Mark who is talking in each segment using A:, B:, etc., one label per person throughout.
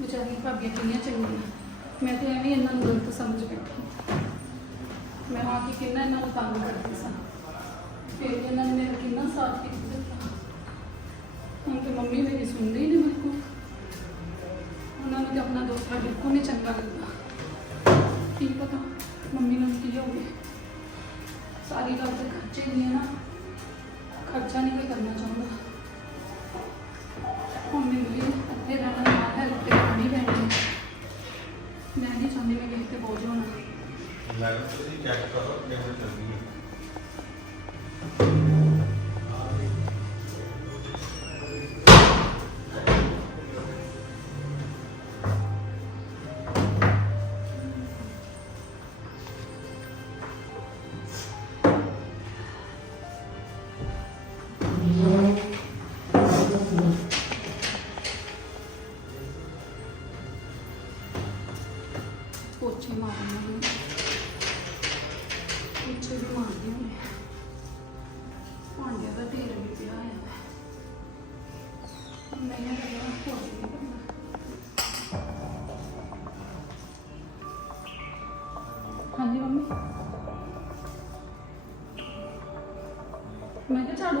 A: ਵਿਚਾਰੀਆਂ ਭਾਬੀਆਂ ਕਿੰਨੀਆਂ ਚੰਗੀਆਂ। ਮੈਂ ਤੇ ਐਵੇਂ ਇਹਨਾਂ ਨੂੰ ਗਲਤ ਸਮਝ ਬੈਠੀ। ਮੈਂ ਆ ਕੇ ਕਿੰਨਾ ਇਹਨਾਂ ਨੂੰ ਤੰਗ ਕਰਦੀ ਸਾਂ। ਫਿਰ ਵੀ ਇਹਨਾਂ ਨੇ ਮੇਰਾ ਕਿੰਨਾ ਸਾਥ ਦਿੱਤਾ। ਹੁਣ ਤੇ ਮੰਮੀ ਮੇਰੀ ਸੁਣਦੀ ਹੀ ਨਹੀਂ ਮੇਰੇ ਕੋਲ। ਉਹਨਾਂ ਨੂੰ ਤੇ ਆਪਣਾ ਦੋਸਤ ਬਿਲਕੁਲ ਨਹੀਂ ਚੰਗਾ ਲੱਗਦਾ। ਕੀ ਪਤਾ ਮੰਮੀ ਨੂੰ ਕੀ ਹੋ ਗਿਆ। ਸਾਰੀ ਗੱਲ ਤੇ ਖਰਚੇ ਨਹੀਂ ਹੈ ਨਾ ਖਰਚਾ ਨਹੀਂ ਕੋਈ ਕਰਨਾ ਚਾਹੁੰਦਾ। ਹੁਣ ਮੈਨੂੰ ਵੀ ਇੱਥੇ ਰਹਿਣਾ ਤੇ ਬੋਝ ਹੋਣਾ।
B: ਮੈਡਮ ਤੁਸੀਂ ਚੈੱਕ ਕਰੋ ਕਿਵੇਂ ਚੱਲਦੀ ਹੈ।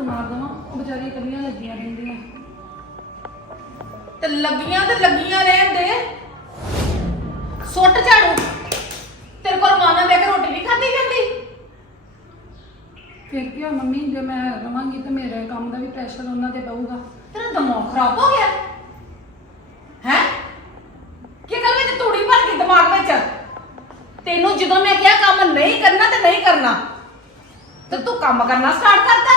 A: ਝਾੜੂ ਮਾਰ ਦਵਾਂ ਉਹ ਵਿਚਾਰੀਆਂ ਇਕੱਲੀਆਂ ਲੱਗੀਆਂ ਰਹਿੰਦੀਆਂ।
C: ਤੇ ਲੱਗੀਆਂ ਤੇ ਲੱਗੀਆਂ ਰਹਿਣ ਦੇ। ਸੁੱਟ ਝਾੜੂ। ਤੇਰੇ ਕੋਲ ਮਾਨਾ ਲੈ ਕੇ ਰੋਟੀ ਨਹੀਂ ਖਾਦੀ ਜਾਂਦੀ।
A: ਫਿਰ ਕੀ ਹੋਇਆ ਮੰਮੀ? ਜੇ ਮੈਂ ਰਵਾਂਗੀ ਤਾਂ ਮੇਰੇ ਕੰਮ ਦਾ ਵੀ ਪ੍ਰੈਸ਼ਰ ਉਹਨਾਂ ਤੇ ਪਊਗਾ।
C: ਤੇਰਾ ਦਿਮਾਗ ਖਰਾਬ ਹੋ ਗਿਆ। ਹੈ? ਕੀ ਗੱਲ ਵਿੱਚ ਤੂੜੀ ਭਰ ਗਈ ਦਿਮਾਗ ਵਿੱਚ? ਤੈਨੂੰ ਜਦੋਂ ਮੈਂ ਕਿਹਾ ਕੰਮ ਨਹੀਂ ਕਰਨਾ ਤੇ ਨਹੀਂ ਕਰਨਾ ਤੇ ਤੂੰ ਕੰਮ ਕਰਨਾ ਸਟਾਰਟ ਕਰਤਾ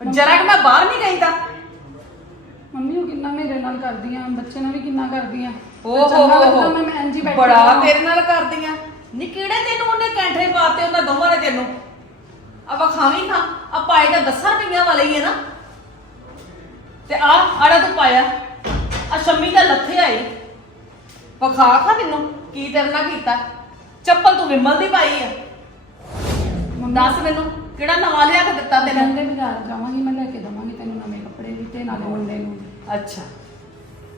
C: ਜਰਾ ਕਿ ਮੈਂ ਬਾਹਰ ਨਹੀਂ ਗਈ ਤਾਂ।
A: ਮੰਮੀ ਉਹ ਕਿੰਨਾ ਮੇਰੇ ਨਾਲ ਕਰਦੀਆਂ ਬੱਚੇ ਨਾਲ ਵੀ ਕਿੰਨਾ ਕਰਦੀਆਂ।
C: ਓ
A: ਤੇ ਚੰਗਾ ਲੱਗਦਾ ਮੈਂ ਮੈਂ ਹੀ ਬੈਠੀ
C: ਬੜਾ। ਤੇਰੇ ਨਾਲ ਕਰਦੀਆਂ। ਨੀ ਕਿਹੜੇ ਤੈਨੂੰ ਉਹਨੇ ਕੈਂਠੇ ਪਾਤੇ ਉਹਨਾਂ ਦੋਵਾਂ ਨੇ ਤੈਨੂੰ? ਆ ਵਖਾਵੀਂ ਖਾਂ? ਆ ਪਾਏ ਦਾ 10 ਰੁਪਈਆਂ ਵਾਲਾ ਹੀ ਹੈ ਨਾ। ਤੇ ਆ ਆੜਾ ਤੂੰ ਪਾਇਆ। ਆ ਸ਼ੰਮੀ ਦਾ ਲੱਥੇ ਆਈ। ਵਖਾ ਖਾ ਤੈਨੂੰ ਕੀ ਤੇਰੇ ਨਾਲ ਕੀਤਾ? ਚੱਪਲ ਤੂੰ ਵਿਮਲ ਦੀ ਪਾਈ ਆ। ਦੱਸ ਮੈਨੂੰ। ਕਿਹੜਾ ਨਵਾਂ ਲਿਆ ਕੇ ਦਿੱਤਾ ਤੈਨੂੰ?
A: ਕਹਿੰਦੇ ਬਾਜ਼ਾਰ ਜਾਵਾਂਗੀ ਮੈਂ ਲੈ ਕੇ ਦਵਾਂਗੀ ਤੈਨੂੰ ਨਵੇਂ ਕੱਪੜੇ ਵੀ ਤੇ ਨਾਲੇ ਮੁੰਡੇ ਨੂੰ।
C: ਅੱਛਾ।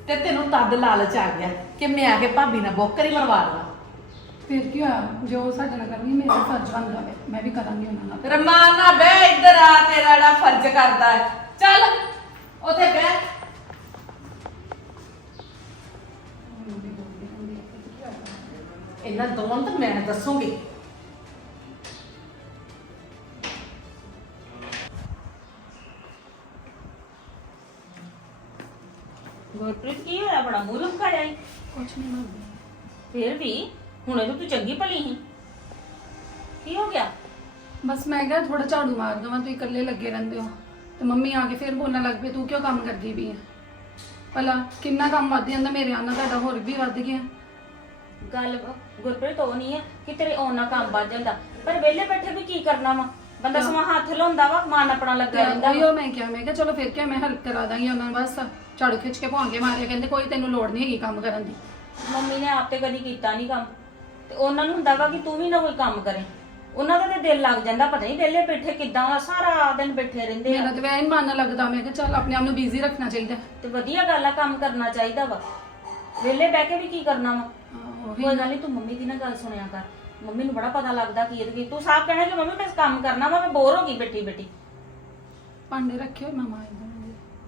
C: ਤੇ ਤੈਨੂੰ ਤਦ ਲਾਲਚ ਆ ਗਿਆ ਕਿ ਮੈਂ ਆ ਕੇ ਭਾਬੀ ਨਾਲ ਬੋਕਰੀ ਮਰਵਾ ਲਵਾਂ
A: ਫਿਰ ਕੀ ਹੋਇਆ? ਜੋ ਸਾਡੇ ਨਾਲ ਕਰਨੀ ਮੇਰਾ ਫਰਜ਼ ਬਣਦਾ ਵੇ ਮੈਂ ਵੀ ਕਰਾਂਗੀ ਉਹਨਾਂ ਨਾਲ।
C: ਰਮਾਨਾ ਬੈ ਇੱਧਰ ਆ ਤੇਰਾ ਜਿਹੜਾ ਫਰਜ਼ ਕਰਦਾ ਹੈ। ਚੱਲ ਉੱਥੇ ਬੈ ਇਹਨਾਂ ਦੋਵਾਂ ਨੂੰ ਤਾਂ ਮੈਂ ਦੱਸੂਗੀ।
D: ਗੁਰਪ੍ਰੀਤ ਕੀ ਹੋਇਆ? ਬੜਾ ਮੂੰਹ ਲੁਕਾ ਜਾਈ
A: ਕੁਛ ਨਹੀਂ ਮੰਗਦੀ
D: ਫੇਰ ਵੀ ਹੁਣੇ ਤਾਂ ਤੂੰ ਚੰਗੀ ਭਲੀ ਸੀ। ਕੀ ਹੋ ਗਿਆ?
A: ਬਸ ਮੈਂ ਕਿਹਾ ਥੋੜਾ ਝਾੜੂ ਮਾਰ ਦਵਾਂ ਤੁਸੀਂ ਇਕੱਲੇ ਲੱਗੇ ਰਹਿੰਦੇ ਹੋ। ਤੇ ਮੰਮੀ ਆ ਕੇ ਫਿਰ ਬੋਲਣ ਲੱਗ ਪਈ ਤੂੰ ਕਿਉਂ ਕੰਮ ਕਰਦੀ ਵੀ ਹੈ ਭਲਾ ਕਿੰਨਾ ਕੰਮ ਵੱਧ ਜਾਂਦਾ ਮੇਰੇ ਆਨਾ ਤੁਹਾਡਾ ਹੋਰ ਵੀ ਵੱਧ ਗਿਆ।
D: ਗੱਲ ਗੁਰਪ੍ਰੀਤ ਉਹ ਨਹੀਂ ਹੈ ਕਿ ਤੇਰੇ ਨਾਲ ਕੰਮ ਵੱਜ ਜਾਂਦਾ। ਪਰ ਵਿਹਲੇ ਬੈਠੇ ਵੀ ਕੀ ਕਰਨਾ ਵਾ? ਬੰਦਾ ਸਮਾਂ ਹੱਥ ਲਾਉਂਦਾ ਵਾ ਮਨ ਆਪਣਾ ਲੱਗਾ ਰਹਿੰਦਾ
A: ਉਹੀ ਉਹ ਮੈਂ ਕਿਹਾ ਮੈਂ ਕਿਹਾ ਚਲੋ ਫਿਰ ਕਿਆ ਮੈਂ ਹੈਲਪ ਕਰਾ ਦਾਂਗੀ ਉਹਨਾਂ ਨੂੰ ਬਸ ਝਾੜੂ ਖਿੱਚ ਕੇ ਭੌਂਕੇ ਮਾਰਿਆ ਕਹਿੰਦੇ ਕੋਈ ਤੈਨੂੰ ਲੋੜ ਨਹੀਂ ਹੈਗੀ ਕੰਮ ਕਰਨ ਦੀ।
D: ਮੰਮੀ ਨੇ ਆਪ ਕਦੀ ਕੀਤਾ ਨਹੀਂ ਕੰਮ। ਤੇ ਉਹਨਾਂ ਨੂੰ ਹੁੰਦਾ ਵਾ ਕਿ ਤੂੰ ਵੀ ਨਾ ਕੋਈ ਕੰਮ ਕਰੇ। ਉਹਨਾਂ ਦਾ ਤੇ ਦਿਲ ਲੱਗ ਜਾਂਦਾ ਪਤਾ ਨਹੀਂ ਵਿਹਲੇ ਬੈਠੇ ਕਿਦਾਂ ਸਾਰਾ ਦਿਨ ਬੈਠੇ ਰਹਿੰਦੇ ਆ।
A: ਮੇਰਾ ਤੇ ਵੈਨ ਮਨ ਲੱਗਦਾ ਮੈਂ ਕਿਹਾ ਚੱਲ ਆਪਣੇ ਆਪ ਨੂੰ ਬਿਜ਼ੀ ਰੱਖਣਾ ਚਾਹੀਦਾ।
D: ਤੇ ਵਧੀਆ ਗੱਲ ਆ ਕੰਮ ਕਰਨਾ ਚਾਹੀਦਾ ਵਾ। ਵਿਹਲੇ ਬਹਿ ਕੇ ਵੀ ਕੀ ਕਰਨਾ ਵਾ?
A: ਉਹੀ
D: ਕੋਈ ਗੱਲ ਨਹੀਂ ਤੂੰ ਮੰਮੀ ਦੀ ਨਾ ਗੱਲ ਸੁਣਿਆ ਕਰ। ਮੰਮੀ ਨੂੰ ਬੜਾ ਪਤਾ ਲੱਗਦਾ ਕੀ ਇਹਦੇ ਕੀ ਤੂੰ ਸਾਫ਼ ਕਹਿਣਾ ਕਿ ਮੰਮੀ ਮੈਂ ਕੰਮ ਕਰਨਾ ਵਾ ਮੈਂ ਬੋਰ ਹੋ ਗਈ ਬੈਠੀ ਬੈਠੀ।
A: ਭਾਂਡੇ ਰੱਖੇ ਹੋਏ ਮਾਮਾ ਦੇ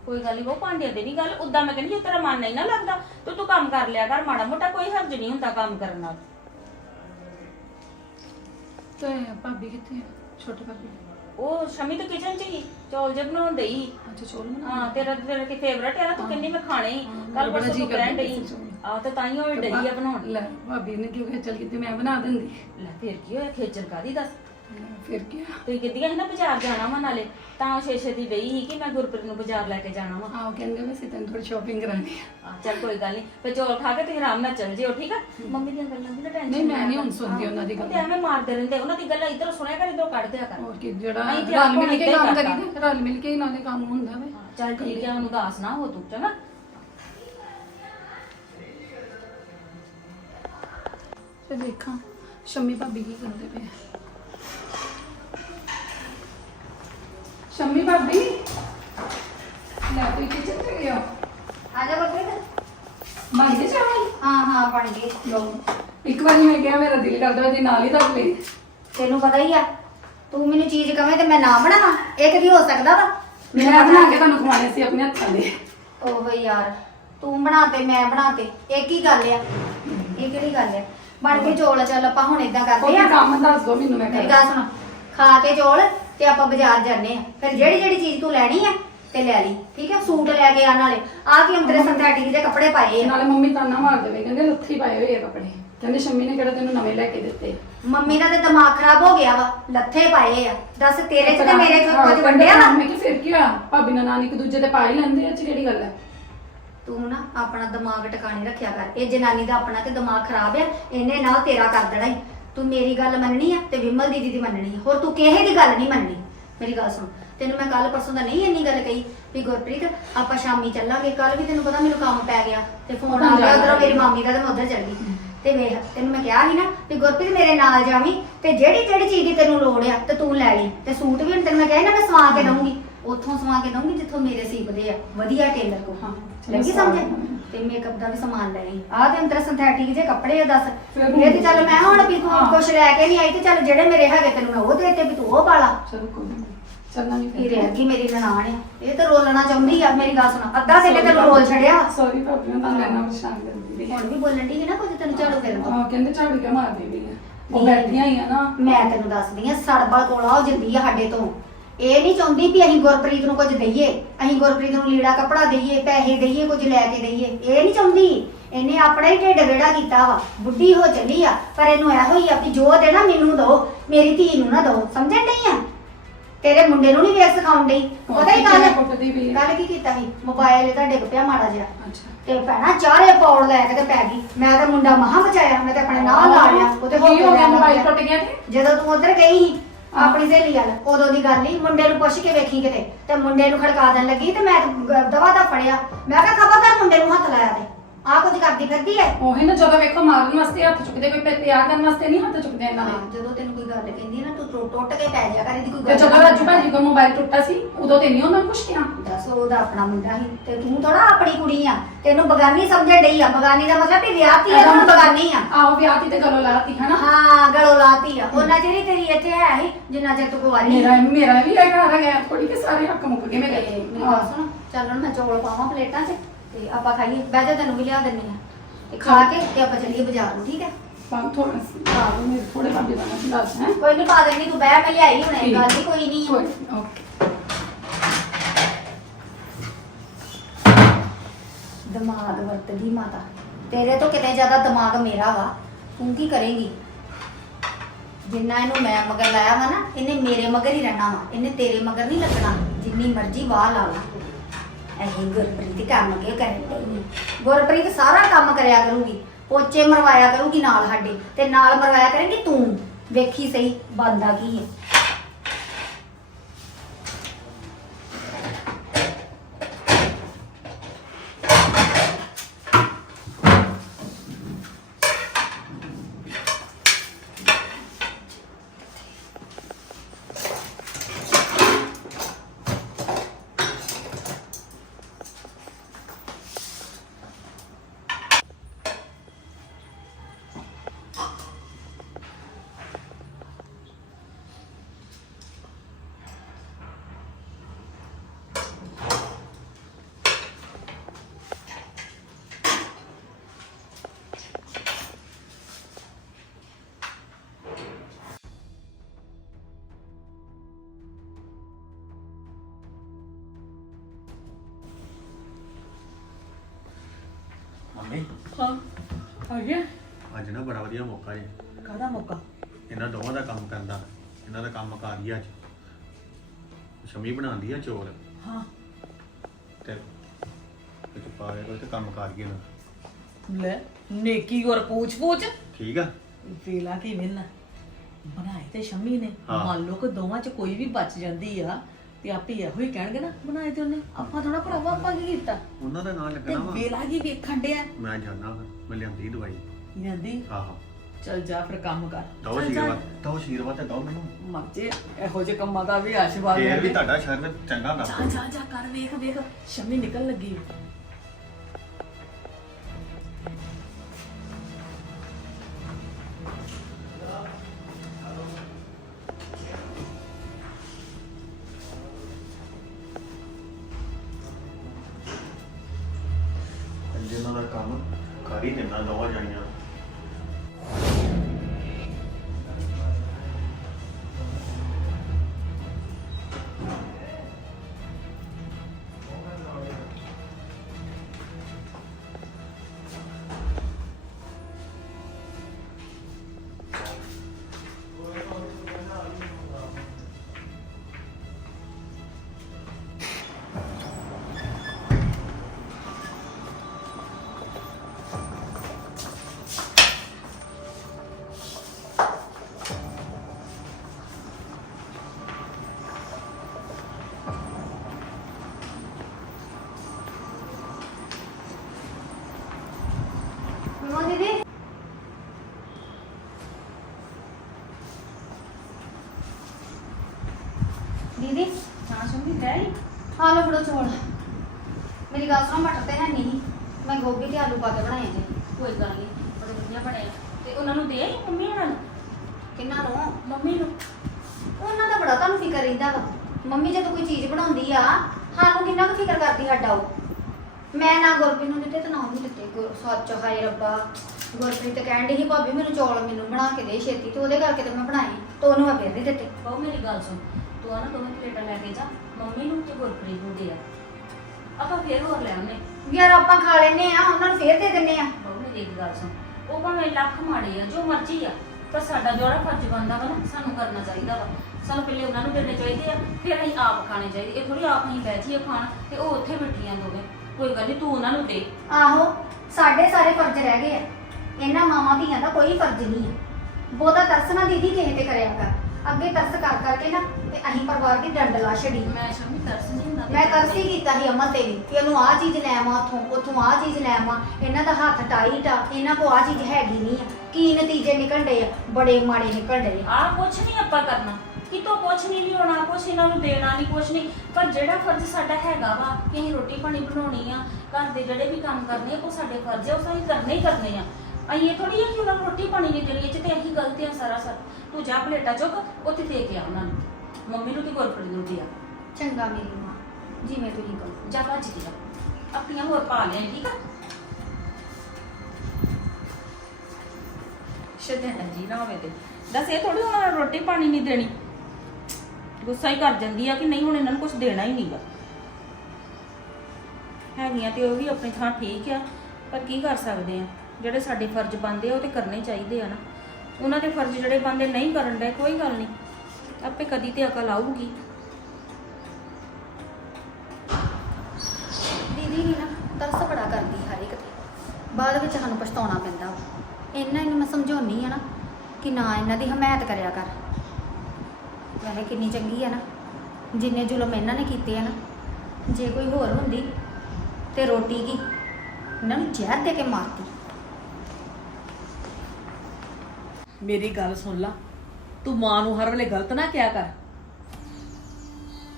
D: ਕੋਈ ਗੱਲ ਨਹੀਂ ਉਹ ਭਾਂਡਿਆਂ ਦੀ ਨਹੀਂ ਗੱਲ। ਉਦਾਂ ਮੈਂ ਕਹਿੰਦੀ ਜੇ ਤੇਰਾ ਮਨ ਨਹੀਂ ਨਾ ਲੱਗਦਾ ਤੂੰ ਤੂੰ ਕੰਮ ਕਰ ਲਿਆ ਕਰ। ਮਾੜਾ ਮੋਟਾ ਕੋਈ ਹਰਜ ਨਹੀਂ ਹੁੰਦਾ ਕੰਮ ਕਰਨ ਨਾਲ।
A: ਤੇ ਭਾਬੀ ਕਿੱਥੇ ਛੋਟੇ ਭਾਬੀ।
D: ਉਹ ਸ਼ਮੀ ਤਾਂ ਕਿਚਨ 'ਚ ਹੀ ਚੌਲ ਜੇ ਬਣਾਉਣ ਡਈ
A: ਅੱਛਾ ਚੋਲ ਬਣਾ
D: ਹਾਂ ਤੇਰਾ ਤੇਰਾ ਕੀ ਫੇਵਰਟ ਹੈ ਨਾ ਤੂੰ ਕਹਿੰਦੀ ਮੈਂ ਖਾਣੇ ਹੀ। ਕੱਲ
A: ਬੜਾ
D: ਪਰਸੋਂ
A: ਜੀਅ
D: ਤੂੰ ਕਹਿਣ
A: ਕਰਦਾ
D: ਡਈ। ਆ ਤੇ ਤਾਂ ਹੀ ਉਹ ਡਈ ਆ ਬਣਾਉਣ।
A: ਲੈ ਭਾਬੀ ਨੇ ਕਿਉਂ ਖੇਚਲ ਕੀਤੀ ਮੈਂ ਬਣਾ ਦਿੰਦੀ?
D: ਲੈ ਫੇਰ ਕੀ ਹੋਇਆ? ਖੇਚਲ ਕਾਦੀ ਦੱਸ?
A: ਫਿਰ ਕੀ
D: ਤੁਸੀਂ ਕਿੱਦੀਆਂ ਸੀ ਨਾ ਬਾਜ਼ਾਰ ਜਾਣਾ ਵਾ ਨਾਲੇ ਤਾਂ ਉਹ ਛੇ ਦੀ ਡਈ ਸੀ ਕਿ ਮੈਂ ਗੁਰਪ੍ਰੀਤ ਨੂੰ ਬਾਜ਼ਾਰ ਲੈ ਕੇ ਜਾਣਾ ਵਾ।
A: ਆਓ ਕਹਿੰਦੇ ਵੈਸੇ ਤੈਨੂੰ ਥੋੜੀ ਸ਼ਾਪਿੰਗ ਕਰਾਣੀ ਆ।
D: ਆ ਚੱਲ ਕੋਈ ਗੱਲ ਨਹੀਂ ਫੇ ਚੌਲ ਖਾ ਕੇ ਤੁਸੀਂ ਆਰਾਮ ਨਾਲ ਚੱਲ ਜਿਓ ਠੀਕ ਆ? ਮੰਮੀ ਦੀਆਂ ਗੱਲਾਂ ਦੀ ਨਾ ਟੈਨਸ਼ਨ
A: ਨਹੀਂ, ਮੈਂ ਨਹੀਂ ਹੁਣ ਸੁਣਦੀ ਉਹਨਾਂ ਦੀ
D: ਤੇ
A: ਗੱਲਾਂ।
D: ਐਵੇਂ ਮਾਰਦੇ ਰਹਿੰਦੇ ਉਹਨਾਂ ਦੀ ਗੱਲਾਂ ਇੱਧਰੋਂ ਸੁਣਿਆ ਕਰ ਇੱਧਰੋਂ ਕੱਢ ਦਿਆ ਕਰ।
A: ਹੋਰ ਕੀ ਜਿਹੜਾ
D: ਤੇ
A: ਰਲ
D: ਆਪਾਂ
A: ਮਿਲ ਕੇ
D: ਏਦਾਂ ਹੀ
A: ਕੰਮ। ਕਰੀਦਾ ਰਲ ਮਿਲ ਕੇ ਹੀ ਨਾਲੇ ਕੰਮ ਹੁੰਦਾ ਵੇ।
D: ਹਾਂ, ਚੱਲ ਠੀਕ ਆ ਉਹਨੂੰ ਦੱਸ ਨਾ ਹੋ ਤੂੰ ਚੰਗਾ।
A: ਤੇ ਦੇਖਾਂ ਸ਼ੰਮੀ ਭਾਬੀ ਕੀ ਕਰਦੇ ਪਏ ਆ। ਸ਼ੰਮੀ ਭਾਬੀ? ਲੈ ਤੁਸੀਂ ਕਿਚਨ ਗਏ ਹੋ
E: ਆ ਜਾ ਬੱਬੇ
A: ਬਣ ਗਏ ਚਾਵਲ?
E: ਹਾਂ ਹਾਂ ਬਣ ਗਏ।
A: ਲਓ ਇੱਕ ਵਾਰੀ ਮੈਂ ਕਿਹਾ ਮੇਰਾ ਦਿਲ ਕਰਦਾ ਉਹਦੇ ਨਾਲ ਹੀ ਰੱਖ ਲਈ
E: ਤੈਨੂੰ ਪਤਾ ਹੀ ਆ ਤੂੰ ਮੈਨੂੰ ਚੀਜ਼ ਕਵੇਂ ਤੇ ਮੈਂ ਨਾ ਬਣਾਵਾਂ ਇਹ ਕਦੀ ਹੋ ਸਕਦਾ ਵਾ?
A: ਮੈਂ ਬਣਾ ਕੇ ਤੁਹਾਨੂੰ ਖਵਾਣੇ ਸੀ ਆਪਣੇ ਹੱਥਾਂ ਦੇ।
E: ਓਹ ਯਾਰ ਤੂੰ ਬਣਾ ਤੇ ਮੈਂ ਬਣਾ ਤੇ ਇੱਕ ਹੀ ਗੱਲ ਆ? ਇਹ ਕਿਹੜੀ ਗੱਲ ਆ? ਬਣ ਕੇ ਚੋਲ ਚੱਲ ਆਪਾਂ ਹੁਣ ਇਦਾਂ ਕਰਦੇ
A: ਕੋਈ
E: ਆ।
A: ਕੰਮ ਦੱਸ ਦੋ ਮੈਨੂੰ ਮੈਂ
E: ਮੇਰੀ
A: ਕਰਾਂ।
E: ਗੱਲ ਸੁਣ ਖਾ ਕੇ ਚੋਲ ਤੇ ਆਪਾਂ ਬਾਜ਼ਾਰ ਜਾਂਦੇ ਆ ਫਿਰ ਜਿਹੜੀ ਜਿਹੜੀ ਚੀਜ਼ ਤੂੰ ਲੈਣੀ ਆ ਤੇ ਲੈ ਲਈ ਠੀਕ ਹੈ ਸੂਟ ਲੈ ਕੇ ਆ ਨਾਲੇ। ਆ ਕੇ ਅੰਦਰੇ ਸਿੰਥੈਟਿਕ ਦੇ ਕੱਪੜੇ ਪਾਏ ਆ?
A: ਨਾਲੇ ਮੰਮੀ ਤਾਨਾ ਮਾਰ ਦੇਵੇ ਕਹਿੰਦੇ ਲੱਥੀ ਪਾਏ ਹੋਏ ਆ ਕੱਪੜੇ। ਕਹਿੰਦੇ ਸ਼ੰਮੀ ਨੇ ਕਿਹੜਾ ਤੈਨੂੰ ਨਵੇਂ ਲੈ ਕੇ ਦਿੱਤੇ?
E: ਮੰਮੀ ਦਾ ਤੇ ਦਿਮਾਗ ਖਰਾਬ ਹੋ ਗਿਆ ਵਾ ਲੱਥੇ ਪਾਏ ਆ। ਦੱਸ ਤੇਰੇ ਚ ਤੇ ਮੇਰੇ ਚ ਕੁਝ ਵੰਡਿਆ ਵਾ?
A: ਮੈਂ ਕਿ ਫਿਰ ਕੀ ਹੋਇਆ ਭਾਬੀ ਨਾਲ ਨਾਨੀ ਇੱਕ ਦੂਜੇ ਤੇ ਪਾ ਹੀ ਲੈਂਦੇ ਆ ਚ ਕਿਹੜੀ ਗੱਲ ਹੈ
E: ਤੂੰ ਨਾ ਆਪਣਾ ਦਿਮਾਗ ਟਿਕਾਣੇ ਰੱਖਿਆ ਕਰ। ਇਹ ਜਨਾਨੀ ਦਾ ਆਪਣਾ ਤੇ ਦਿਮਾਗ ਖਰਾਬ ਆ ਇਹਨੇ ਨਾਲ ਤੇਰਾ ਕਰ ਦੇਣਾ ਈ। ਤੂੰ ਮੇਰੀ ਗੱਲ ਮੰਨਣੀ ਆ ਤੇ ਵਿਮਲ ਦੀਦੀ ਦੀ ਮੰਨਣੀ ਆ। ਹੋਰ ਤੂੰ ਕਿਸੇ ਦੀ ਗੱਲ ਨਹੀਂ ਮੰਨਣੀ। ਮੇਰੀ ਗੱਲ ਸੁਣ। ਤੈਨੂੰ ਮੈਂ ਕੱਲ ਪਰਸੋਂ ਦਾ ਨਹੀਂ ਇੰਨੀ ਗੱਲ ਕਹੀ ਵੀ ਗੁਰਪ੍ਰੀਤ ਆਪਾਂ ਸ਼ਾਮੀ ਚੱਲਾਂਗੇ। ਕੱਲ ਵੀ ਤੈਨੂੰ ਪਤਾ ਮੈਨੂੰ ਕੰਮ ਪੈ ਗਿਆ ਤੇ ਫੋਨ ਆ ਗਿਆ ਉਧਰੋਂ ਮੇਰੀ ਮਾਮੀ ਦਾ ਤੇ ਮੈਂ ਉਧਰ ਚੱਲ ਗਈ। ਤੇ ਵੇਖ ਤੈਨੂੰ ਮੈਂ ਕਿਹਾ ਸੀ ਨਾ ਵੀ ਗੁਰਪ੍ਰੀਤ ਮੇਰੇ ਨਾਲ ਜਾਵੀਂ ਤੇ ਜਿਹੜੀ ਜਿਹੜੀ ਚੀਜ਼ ਦੀ ਤੈਨੂੰ ਲੋੜ ਆ ਤੇ ਤੂੰ ਲੈ ਲਈ। ਤੇ ਸੂਟ ਵੀ ਹੁਣ ਤੈਨੂੰ ਮੈਂ ਕਿਹਾ ਸੀ ਨਾ ਮੈਂ ਸਵਾ ਕੇ ਦਊਂਗੀ। ਉੱਥੋਂ ਸਵਾ ਕੇ ਦਊਂਗੀ ਜਿੱਥੋਂ ਮੇਰੇ ਸੀਪਦੇ ਆ। ਵਧੀਆ ਟੇਲਰ ਕੋ
A: ਹਾਂ,
E: ਲੱਗੀ ਸਮਝ। ਤੇ ਮੇਕਅਪ ਦਾ ਵੀ ਸਮਾਨ ਲੈ ਲਈ ਆਹ ਤੇ ਅੰਦਰ ਸਿੰਥੈਟਿਕ ਜੇ ਕੱਪੜੇ ਆ ਦੱਸ।
A: ਫਿਰ
E: ਇਹ ਤੇ ਚੱਲ ਮੈਂ ਹੁਣ ਵੀ ਤੂੰ
A: ਹਾਂ।
E: ਕੁਛ ਲੈ ਕੇ ਨਹੀਂ ਆਈ ਤੇ ਚੱਲ ਜਿਹੜੇ ਮੇਰੇ ਹੈਗੇ ਤੈਨੂੰ ਮੈਂ ਉਹ ਦੇ ਦਿੱਤੇ ਵੀ ਤੂੰ ਉਹ ਪਾ ਲਾ
A: ਚਲੋ ਕੋਈ ਨਹੀਂ ਚੱਲਣਾ ਨਹੀਂ
E: ਇਹ ਰਹਿ ਗਈ ਮੇਰੀ ਨਨਾਣ ਆ। ਇਹ ਤਾਂ ਰੋਲਣਾ ਚਾਹੁੰਦੀ ਆ ਮੇਰੀ ਗੱਲ ਸੁਣ। ਅੱਧਾ ਤੇ ਤੈਨੂੰ ਰੋਲ ਛੜਿਆ
A: ਸੌਰੀ ਭਾਬੀ ਮੈਂ ਤੁਹਾਨੂੰ ਲੈਣਾ ਪਰੇਸ਼ਾਨ ਕਰਦੀ ਸੀ
E: ਹੁਣ ਵੀ ਬੋਲਣ ਦੀ ਨਾ ਕੁਝ ਤੈਨੂੰ ਝਾੜੂ ਕਰਨ ਤੋਂ।
A: ਹਾਂ ਕਹਿੰਦੇ ਝਾੜੂ ਕਿਉਂ ਮਾਰਦੀ ਵੀ ਹੈ ਉਹ ਬੈਠੀਆਂ ਹੀ ਆ ਨਾ।
E: ਮੈਂ ਤੈਨੂੰ ਦੱਸਦੀ ਆ ਸੜਬਲ ਕੋਲਾ ਹੋ ਜਾਂਦੀ ਆ ਸਾਡੇ ਤੋਂ। ਇਹ ਨਹੀਂ ਚਾਹੁੰਦੀ ਵੀ ਅਸੀਂ ਗੁਰਪ੍ਰੀਤ ਨੂੰ ਕੁਝ ਦਈਏ ਅਸੀਂ ਗੁਰਪ੍ਰੀਤ ਨੂੰ ਲੀੜਾ ਕੱਪੜਾ ਦਈਏ ਪੈਸੇ ਦਈਏ ਕੁਝ ਲੈ ਕੇ ਦਈਏ। ਇਹ ਨਹੀਂ ਚਾਹੁੰਦੀ। ਇਹਨੇ ਆਪਣਾ ਹੀ ਢਿੱਡ ਵਿਹੜਾ ਕੀਤਾ ਵਾ ਬੁੱਢੀ ਹੋ ਚੱਲੀ ਆ ਪਰ ਇਹਨੂੰ ਇਹੋ ਹੀ ਆ ਵੀ ਜੋ ਦੇਣਾ ਮੈਨੂੰ ਦੋ ਮੇਰੀ ਧੀ ਨੂੰ ਨਾ ਦੋ। ਸਮਝਣ ਨਹੀਂ ਆ? ਤੇਰੇ ਮੁੰਡੇ ਨੂੰ ਨਹੀਂ ਵੇਖ ਸਿਖਾਉਣ ਡਈ? ਪਤਾ ਹੀ ਕੱਲ
A: ਕੁੱਟਦੀ ਵੀ? ਹੈ
E: ਕੱਲ ਕੀ ਕੀਤਾ ਸੀ? ਮੋਬਾਈਲ ਇਹਦਾ ਡਿੱਗ ਪਿਆ ਮਾੜਾ ਜਿਹਾ।
A: ਅੱਛਾ।
E: ਤੇ ਭੈਣਾ ਚਾਰੇ ਪੌੜ ਲੈ ਕੇ ਤੇ ਪੈ ਗਈ। ਮੈਂ ਤਾਂ ਮੁੰਡਾ ਮਹਾ ਬਚਾਇਆ ਮੈਂ ਤਾਂ ਆਪਣੇ ਨਾਲ ਲਾ ਲਿਆ ਉਹਦੇ
A: ਕੀ ਹੋ ਗਿਆ। ਮੋਬਾਈਲ ਟੁੱਟ ਗਿਆ ਤੇ?
E: ਜਦੋਂ ਤੂੰ ਉਧਰ ਗਈ ਸੀ ਆਪਣੀ ਸਹੇਲੀ ਵੱਲ ਉਦੋਂ ਦੀ ਗੱਲ ਹੀ ਮੁੰਡੇ ਨੂੰ ਪੁੱਛ ਕੇ ਵੇਖੀ ਕਿਤੇ। ਤੇ ਮੁੰਡੇ ਨੂੰ ਖੜਕਾ ਦੇਣ ਲੱਗੀ ਤੇ ਮੈਂ ਦਵਾ ਦਾ ਫੜਿਆ। ਮੈਂ ਕਿਹਾ, ਖਬਰਦਾਰ ਮੁੰਡੇ ਨੂੰ ਹੱਥ ਲਾਇਆ ਤੇ। ਆ ਕੁਝ ਕਰਦੀ ਫਿਰਦੀ ਐ?
A: ਉਹੀ ਨਾ ਜਦੋਂ ਵੇਖੋ ਮਾਰਨ ਵਾਸਤੇ ਹੱਥ ਚੁੱਕਦੇ ਕੋਈ ਪਿਆਰ ਕਰਨ ਵਾਸਤੇ ਨਹੀਂ ਹੱਥ ਚੁੱਕਦੇ ਇਹਨਾਂ ਦੇ।
E: ਹਾਂ, ਜਦੋਂ ਤੈਨੂੰ ਕੋਈ ਗੱਲ ਕਹਿੰਦੀ ਨਾ ਤੂੰ ਟੁੱਟ ਟੁੱਟ ਕੇ ਪੈ ਜਾ ਕਰ ਇਹਦੀ ਕੋਈ
A: ਤੇ
E: ਗੱਲ
A: ਜਦੋਂ ਰਾਜੂ ਭਾਜੀ ਕੋਲ ਮੋਬਾਈਲ ਟੁੱਟਾ ਸੀ ਉਦੋਂ ਤੇ ਨਹੀਂ ਉਹਨਾਂ ਨੂੰ ਕੁਛ ਕਿਹਾ।
E: ਦੱਸ ਉਹਦਾ ਆਪਣਾ ਮੁੰਡਾ ਸੀ ਤੇ ਤੂੰ ਥੋੜਾ ਆਪਣੀ ਕੁੜੀ ਆ। ਤੈਨੂੰ ਬਗਾਨੀ ਸਮਝਣ ਡਈ ਆ। ਬਗਾਨੀ ਦਾ ਮਤਲਬ ਵੀ ਵਿਆਹਤੀ ਆ ਹੁਣ ਬਗਾਨੀ ਆ।
A: ਆਹੋ ਵਿਆਹ ਦੀ ਤੇ ਗੱਲੋਂ ਲਾਤੀ ਹਨਾ?
E: ਹਾਂ ਗਲੋਂ ਲਾਤੀ ਆ। ਉਹਨਾਂ ਹੀ ਤੇਰੀ ਇੱਥੇ ਹੈ ਸੀ ਜਿੰਨਾ ਚਿਰ ਤੂੰ ਕੁਆਰੀ
A: ਮੇਰਾ ਮੇਰਾ ਵੀ ਇਹ ਘਰ ਹੈਗਾ ਥੋੜੀ ਕਿ ਸਾਰੇ ਹੱਕ ਮੁੱਕ ਗਏ ਮੇਰੇ।
E: ਤੇ ਮੇਰੀ ਗੱਲ ਸੁਣ ਚੱਲ ਹੁਣ ਮੈਂ ਚੌਲ ਪਾਵਾਂ ਪਲੇਟਾਂ 'ਚ। ਤੇ ਆਪਾਂ ਖਾਈਏ ਬਹਿ ਜਾ ਤੈਨੂੰ ਵੀ ਲਿਆ ਦਿੰਨੀ ਆ। ਤੇ ਖਾ ਕੇ ਤੇ ਆਪਾਂ ਚੱਲੀਏ ਬਾਜ਼ਾਰ ਨੂੰ ਠੀਕ ਹੈ?
A: ਪਾ ਥੋੜਾ ਸੀ ਆਹ ਮੇਰੇ ਥੋੜੇ ਭਾਬੀ ਦਾ ਨਾ ਦੱਸ ਹੈ?
E: ਕੋਈ ਨਹੀਂ ਪਾ ਦੇਣੀ ਤੂੰ ਬਹਿ ਮੈਂ ਲਿਆਈ ਹੁਣੇ। ਗੱਲ ਹੀ ਕੋਈ ਨਹੀਂ ਆ।
A: ਓਕੇ।
E: ਦਿਮਾਗ ਵਰਤਦੀ ਮਾਤਾ। ਤੇਰੇ ਤੋਂ ਕਿਤੇ ਜ਼ਿਆਦਾ ਦਿਮਾਗ ਮੇਰਾ ਵਾ ਤੂੰ ਕੀ ਕਰੇਂਗੀ? ਜਿੰਨਾ ਇਹਨੂੰ ਮੈਂ ਮਗਰ ਲਾਇਆ ਵਾ ਨਾ ਇਹਨੇ ਮੇਰੇ ਮਗਰ ਹੀ ਰਹਿਣਾ ਵਾ ਇਹਨੇ ਤੇਰੇ ਮਗਰ ਨਹੀਂ ਲੱਗਣਾ ਜਿੰਨੀ ਮਰਜ਼ੀ ਵਾਹ ਲਾ ਲਾ। ਇਹ ਗੁਰਪ੍ਰੀਤ ਕੰਮ ਕਿਉਂ ਕਰਦੀ ਗੁਰਪ੍ਰੀਤ ਸਾਰਾ ਕੰਮ ਕਰਿਆ ਕਰੂਗੀ, ਪੋਚੇ ਮਰਵਾਇਆ ਕਰੂਗੀ ਨਾਲ ਸਾਡੇ, ਤੇ ਨਾਲ ਮਰਵਾਇਆ ਕਰੇਗੀ ਤੂੰ। ਵੇਖੀ ਸਹੀ ਬੰਦਾ ਕੀ ਹੈ
C: ਹਾਂ ਆ ਗਿਆ
B: ਅੱਜ ਨਾ ਬੜਾ ਵਧੀਆ ਮੌਕਾ ਹੈ
C: ਕਾਹਦਾ ਮੌਕਾ?
B: ਇਹਨਾਂ ਦੋਵਾਂ ਦਾ ਕੰਮ ਕਰਦਾ ਇਹਨਾਂ ਦਾ ਕੰਮ ਕਰ ਹੀ ਅੱਜ। ਸ਼ਮੀ ਬਣਾਉਂਦੀ ਆ ਚੋਰ
C: ਹਾਂ।
B: ਤੇ ਪਾ ਕੇ ਕੋਈ ਤੇ ਕੰਮ ਕਰ ਗਈ ਨਾ
C: ਲੈ ਨੇਕੀ ਔਰ ਪੂਛ ਪੂਛ।
B: ਠੀਕ ਆ?
C: ਵੇਲਾ ਕੀ ਮਿਲਣਾ ਬਣਾਏ ਤੇ ਸ਼ਮੀ ਨੇ।
B: ਹਾਂ।
C: ਮੰਨ ਲਓ ਕਿ ਦੋਵਾਂ ਚ ਕੋਈ ਵੀ ਬਚ ਜਾਂਦੀ ਆ ਤੇ ਆਪੇ ਇਹੋ ਹੀ ਕਹਿਣਗੇ ਨਾ ਬਣਾਏ ਤੇ ਉਹਨੇ ਆਪਾਂ ਥੋੜਾ ਭਰਾਵਾ ਆਪਾਂ ਕੀ ਕੀਤਾ?
B: ਉਹਨਾਂ ਦਾ ਨਾਂ
C: ਤੇ
B: ਲੱਗਣਾ ਵਾ।
C: ਵੇਲਾ ਕੀ ਵੇਖਣ ਡਿਆ?
B: ਮੈਂ ਜਾਣਾ ਮੈਂ ਲਿਆਂਦੀ ਦਵਾਈ।
C: ਜਾਂਦੀ
B: ਆਹੋ।
C: ਚਲ ਜਾ ਫਿਰ ਕੰਮ ਕਰ।
B: ਦੋ
C: ਚੱਲ ਜਾ।
B: ਸ਼ੀਰਵਾ ਦੋ ਸ਼ੀਰਵਾ ਤੇ ਦੋ ਮੈਨੂੰ।
C: ਮਰਜੇ ਇਹੋ ਜਿਹੇ ਕੰਮਾਂ ਦਾ ਵੀ ਆਸ਼ੀਰਵਾਦ
B: ਫੇਰ ਵੀ
C: ਮਿਲੇ।
B: ਤੁਹਾਡਾ ਸ਼ਰਨ ਚੰਗਾ
C: ਜਾ
B: ਦੱਸ
C: ਜਾ ਜਾ ਕਰ ਵੇਖ ਵੇਖ। ਸ਼ਮੀ ਨਿਕਲ ਲੱਗੀ।
E: ਦੀਦੀ।
D: ਹਾਂ ਸੁਣੀ ਗਈ
E: ਆ ਲਓ ਫੜੋ ਚੌਲ। ਮੇਰੀ ਗੱਲ ਸੁਣੋ ਮਟਰ ਤੇ ਹੈ ਨਹੀਂ ਮੈਂ ਗੋਭੀ ਤੇ ਆਲੂ ਪਾ ਕੇ ਬਣਾਏ ਜੇ
D: ਕੋਈ ਗੱਲ ਨਹੀਂ ਬੜੇ ਵਧੀਆ ਬਣੇ ਆ। ਤੇ ਉਹਨਾਂ ਨੂੰ ਦੇ ਆਈ ਮੰਮੀ ਉਹਨਾਂ ਨੂੰ?
E: ਕਿੰਨਾ ਨੂੰ?
D: ਮੰਮੀ ਨੂੰ।
E: ਉਹਨਾਂ ਦਾ ਬੜਾ ਤੁਹਾਨੂੰ ਫਿਕਰ ਰਹਿੰਦਾ ਵਾ। ਮੰਮੀ ਜਦੋਂ ਕੋਈ ਚੀਜ਼ ਬਣਾਉਂਦੀ ਆ ਸਾਨੂੰ ਕਿੰਨਾ ਕੁ ਫਿਕਰ ਕਰਦੀ ਸਾਡਾ ਉਹ? ਮੈਂ ਨਾ ਗੁਰਪ੍ਰੀਤ ਨੂੰ ਦਿੱਤੇ ਤੇ ਨਾ ਉਹਨੂੰ ਦਿੱਤੇ। ਗੁਰ- ਸੱਚ ਹਾਏ ਰੱਬਾ। ਗੁਰਪ੍ਰੀਤ ਤੇ ਕਹਿਣ ਡਈ ਸੀ ਭਾਬੀ ਮੈਨੂੰ ਚੌਲ ਮੈਨੂੰ ਬਣਾ ਕੇ ਦੇ ਛੇਤੀ। ਤੇ ਉਹਦੇ ਕਰਕੇ ਤੇ ਮੈਂ ਬਣਾਏ। ਤੇ ਉਹਨੂੰ ਮੈਂ ਫੇਰ ਨਹੀਂ ਦਿੱਤੇ।
D: ਬਹੁ ਮੇਰੀ ਗੱਲ ਸੁਣ। ਤੂੰ ਆ ਨਾ ਦੋਵੇਂ ਪਲੇਟਾਂ ਲੈ ਕੇ ਜਾ। ਮੰਮੀ ਨੂੰ ਤੇ ਗੁਰਪ੍ਰੀਤ ਨੂੰ ਦੇ ਆ। ਆਪਾਂ ਫੇਰ ਹੋਰ ਲੈ ਆਉਨੇ
E: ਯਾਰ ਆਪਾਂ ਖਾ ਲੈਨੇ ਆ ਉਹਨਾਂ ਨੂੰ ਫੇਰ ਦੇ ਦਿੰਨੇ ਆ।
D: ਬਹੁ ਮੇਰੀ ਇੱਕ ਗੱਲ ਸੁਣ। ਉਹ ਭਾਵੇਂ ਲੱਖ ਮਾੜੇ ਆ ਜੋ ਮਰਜ਼ੀ ਆ ਪਰ ਸਾਡਾ ਜਿਹੜਾ ਫਰਜ਼ ਬਣਦਾ ਵਾ ਨਾ ਸਾਨੂੰ ਕਰਨਾ ਚਾਹੀਦਾ ਵਾ। ਸਾਨੂੰ ਪਹਿਲੇ ਉਹਨਾਂ ਨੂੰ ਦੇਣੇ ਚਾਹੀਦੇ ਆ ਫਿਰ ਅਸੀਂ ਆਪ ਖਾਣੇ ਚਾਹੀਦੇ। ਇਹ ਥੋੜੀ ਆਪ ਅਸੀਂ ਬਹਿ ਜਾਈਏ ਖਾਣ ਤੇ ਉਹ ਉੱਥੇ ਬੈਠੀਆਂ ਦੋਵੇਂ। ਕੋਈ ਗੱਲ ਨਹੀਂ ਤੂੰ ਉਹਨਾਂ ਨੂੰ ਦੇ।
E: ਆਹੋ ਸਾਡੇ ਸਾਰੇ ਫਰਜ਼ ਰਹਿ ਗਏ ਆ। ਇਹਨਾਂ ਮਾਵਾਂ ਧੀਆਂ ਦਾ ਕੋਈ ਫਰਜ਼ ਨਹੀਂ ਆ। ਬਹੁਤਾ ਤਰਸ ਨਾ ਦੀਦੀ ਕਿਸੇ ਤੇ ਕਰਿਆ ਕਰ। ਅੱਗੇ ਤਰਸ ਕਰ ਕਰਕੇ ਨਾ ਤੇ ਅਸੀਂ ਪਰਿਵਾਰ ਦੀ ਡੰਡ ਲਾ ਛੜੀ
D: ਮੈਂ ਸ਼ਮੀ ਤਰਸ ਨਹੀਂ ਹੁੰਦਾ
E: ਮੈਂ ਤਰਸ ਹੀ ਕੀਤਾ ਸੀ ਅਮਨ ਤੇ ਵੀ ਕਿ ਉਹਨੂੰ ਆਹ ਚੀਜ਼ ਲੈ ਆਵਾਂ ਉੱਥੋਂ ਉੱਥੋਂ ਆਹ ਚੀਜ਼ ਲੈ ਆਵਾਂ। ਇਹਨਾਂ ਦਾ ਹੱਥ ਟਾਈਟ ਆ ਇਹਨਾਂ ਕੋ ਆਹ ਚੀਜ਼ ਹੈਗੀ ਨਹੀਂ ਆ। ਕੀ ਨਤੀਜੇ ਨਿਕਲਦੇ ਆ? ਬੜੇ ਮਾੜੇ ਨਿਕਲਦੇ ਆ।
D: ਆ ਕੁਛ ਨਹੀਂ ਆਪਾਂ ਕਰਨਾ। ਕਿਤੋਂ ਕੁਛ ਨਹੀਂ ਲਿਆਉਣਾ ਕੁਛ ਇਹਨਾਂ ਨੂੰ ਦੇਣਾ ਨਹੀਂ ਕੁਛ ਨਹੀਂ। ਪਰ ਜਿਹੜਾ ਫਰਜ਼ ਸਾਡਾ ਹੈਗਾ ਵਾ ਕਿ ਅਸੀਂ ਰੋਟੀ ਪਾਣੀ ਬਣਾਉਣੀ ਆ ਘਰ ਦੇ ਜਿਹੜੇ ਵੀ ਕੰਮ ਕਰਨੇ ਆ ਉਹ ਸਾਡੇ ਫਰਜ਼ ਆ ਉਹ ਅਸੀਂ ਕਰਨੇ ਹੀ ਕਰਨੇ ਆ। ਅਸੀਂ ਇਹ ਥੋੜੀ ਆ ਕਿ ਉਹਨਾਂ ਨੂੰ ਰੋਟੀ ਪਾਣੀ ਨਹੀਂ ਦੇਣੀ ਇਹ ਚ ਤੇ ਅਸੀਂ ਗਲਤੀ ਆ ਸਾਰਾ ਸਰ। ਤੂੰ ਜਾ ਪਲੇਟਾ ਚੁੱਕ ਉੱਥੇ ਦੇ ਕੇ ਆ ਉਹਨਾਂ ਨੂੰ। ਮੰਮੀ ਨੂੰ ਤੇ ਗੁਰਪ੍ਰੀਤ ਨੂੰ ਦੇ ਆ।
E: ਚੰਗਾ ਮੇਰੀ ਮਾਂ ਜਿਵੇਂ ਤੁਸੀਂ ਕਹੋ।
D: ਜਾ ਭੱਜ ਕੇ ਜਾ ਆਪਣੀਆਂ ਹੋਰ ਪਾ ਲਿਆ ਠੀਕ ਆ? ਸ਼ਦਨ ਜੀ ਨਾ ਹੋਵੇ ਤੇ। ਦੱਸ ਇਹ ਥੋੜੀ ਹੁਣ ਰੋਟੀ ਪਾਣੀ ਨਹੀਂ ਦੇਣੀ। ਗੁੱਸਾ ਹੀ ਕਰ ਜਾਂਦੀ ਆ ਕਿ ਨਹੀਂ ਹੁਣ ਇਹਨਾਂ ਨੂੰ ਕੁਝ ਦੇਣਾ ਹੀ ਨਹੀਂਗਾ। ਹੈਗੀਆਂ ਤੇ ਉਹ ਵੀ ਆਪਣੀ ਥਾਂ ਠੀਕ ਆ ਪਰ ਕੀ ਕਰ ਸਕਦੇ ਆ? ਜਿਹੜੇ ਸਾਡੇ ਫਰਜ਼ ਬਣਦੇ ਆ, ਉਹ ਤੇ ਕਰਨੇ ਹੀ ਚਾਹੀਦੇ ਆ ਨਾ। ਉਹਨਾਂ ਦੇ ਫਰਜ਼ ਜਿਹੜੇ ਬਣਦੇ ਨਹੀਂ ਕਰਨ ਦੇ, ਕੋਈ ਗੱਲ ਨਹੀਂ। ਆਪੇ ਕਦੀ ਤੇ ਅਕਲ ਆਊਗੀ।
E: ਦੀਦੀ ਵੀ ਨਾ ਤਰਸ ਬੜਾ ਕਰਦੀ ਹਰ ਇੱਕ ਤੇ। ਬਾਅਦ ਵਿੱਚ ਸਾਨੂੰ ਪਛਤਾਉਣਾ ਪੈਂਦਾ ਵਾ। ਇਹਨਾਂ ਨੂੰ ਮੈਂ ਸਮਝਾਉਣੀ ਆ ਨਾ ਕਿ ਨਾ ਇਹਨਾਂ ਦੀ ਹਮਾਇਤ ਕਰਿਆ ਕਰ। ਵੈਸੇ ਕਿੰਨੀ ਚੰਗੀ ਆ ਨਾ। ਜਿੰਨੇ ਜ਼ੁਲਮ ਇਹਨਾਂ ਨੇ ਕੀਤੇ ਆ ਨਾ। ਜੇ ਕੋਈ ਹੋਰ ਹੁੰਦੀ ਤੇ ਰੋਟੀ ਕੀ? ਇਹਨਾਂ ਨੂੰ ਜ਼ਹਿਰ ਦੇ ਕੇ ਮਾਰਤੀ।
C: ਮੇਰੀ ਗੱਲ ਸੁਣ ਲਾ। ਤੂੰ ਮਾਂ ਨੂੰ ਹਰ ਵੇਲੇ ਗਲਤ ਨਾ ਕਿਹਾ ਕਰ।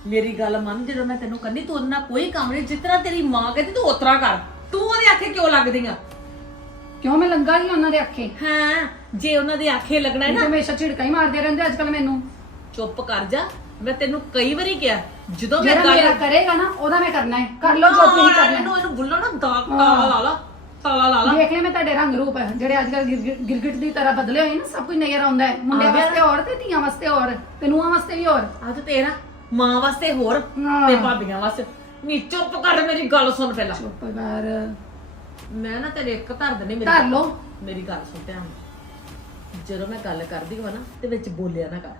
C: ਮੇਰੀ ਗੱਲ ਮੰਨ ਜਦੋਂ ਮੈਂ ਤੈਨੂੰ ਕਹਿੰਦੀ ਤੂੰ ਉਹਨਾਂ ਕੋਈ ਕੰਮ ਨਹੀਂ ਜਿਤਨਾ ਤੇਰੀ ਮਾਂ ਕਹਿੰਦੀ ਤੂੰ ਉਤਰਾ ਕਰ। ਤੂੰ ਉਹਦੇ ਆਖੇ ਕਿਉਂ ਲੱਗਦੀ ਆ
A: ਕਿਉਂ ਮੈਂ ਲੰਗਾ ਹੀ ਉਹਨਾਂ ਦੇ ਅੱਖੇ
C: ਹਾਂ ਜੇ ਉਹਨਾਂ ਦੇ ਆਖੇ ਲੱਗਣਾ ਹੈ ਨਾ।
A: ਹਮੇਸ਼ਾ ਝਿੜਕਾਂ ਹੀ ਮਾਰਦੇ ਰਹਿੰਦੇ ਅੱਜ ਕੱਲ ਮੈਨੂੰ।
C: ਚੁੱਪ ਕਰ ਜਾ। ਮੈਂ ਤੈਨੂੰ ਕਈ ਵਾਰੀ ਕਿਹਾ ਜਦੋਂ ਮੈਂ
A: ਜਿਹੜਾ
C: ਗੱਲ
A: ਕਰੇਗਾ ਨਾ ਉਹਦਾ ਮੈਂ ਕਰਨਾ ਹੈ। ਕਰ ਲਓ ਜੋ ਤੁਸੀਂ ਕਰਨਾ
C: ਇਹਨੂੰ
A: ਹੈ।
C: ਇਹਨੂੰ ਬੁੱਲੋ ਨਾ ਦਾ ਤਾਲਾ ਲਾ ਲਾ। ਤਾਲਾ ਲਾ ਲਾ।
A: ਦੇਖ ਲੈ ਮੈਂ ਤੁਹਾਡੇ ਰੰਗ ਰੂਪ ਹੈ ਜਿਹੜੇ ਅੱਜ ਕੱਲ ਗਿਰਗਿਟ ਦੀ ਤਰ੍ਹਾਂ ਬਦਲੇ ਹੋਏ ਨਾ ਸਭ ਕੁਝ ਨਜ਼ਰ ਆਉਂਦਾ ਹੈ। ਮੁੰਡੇ
C: ਆ ਗਿਆ।
A: ਵਾਸਤੇ ਹੋਰ ਤੇ ਧੀਆਂ ਵਾਸਤੇ ਹੋਰ ਤੇ ਨੂੰਹਾਂ ਵਾਸਤੇ ਵੀ ਹੋਰ
C: ਆ ਤੇ ਤੇਰਾ ਮਾਂ ਵਾਸਤੇ ਹੋਰ
A: ਹਾਂ।
C: ਤੇ ਭਾਬੀਆਂ ਵਾਸਤੇ। ਨੀ ਚੁੱਪ ਕਰ ਮੇਰੀ ਗੱਲ ਸੁਣ ਪਹਿਲਾਂ।
A: ਚੁੱਪ ਕਰ।
C: ਮੈਂ ਨਾ ਤੇਰੇ ਇੱਕ ਧਰ ਦਨੇ ਮੇਰੀ
A: ਧਰ ਲਓ।
C: ਮੇਰੀ ਗੱਲ ਸੁਣ ਧਿਆਨ ਨਾਲ। ਜਦੋਂ ਮੈਂ ਗੱਲ ਕਰਦੀ ਹਾਂ ਨਾ ਤੇ ਵਿੱਚ ਬੋਲਿਆ ਨਾ ਕਰ।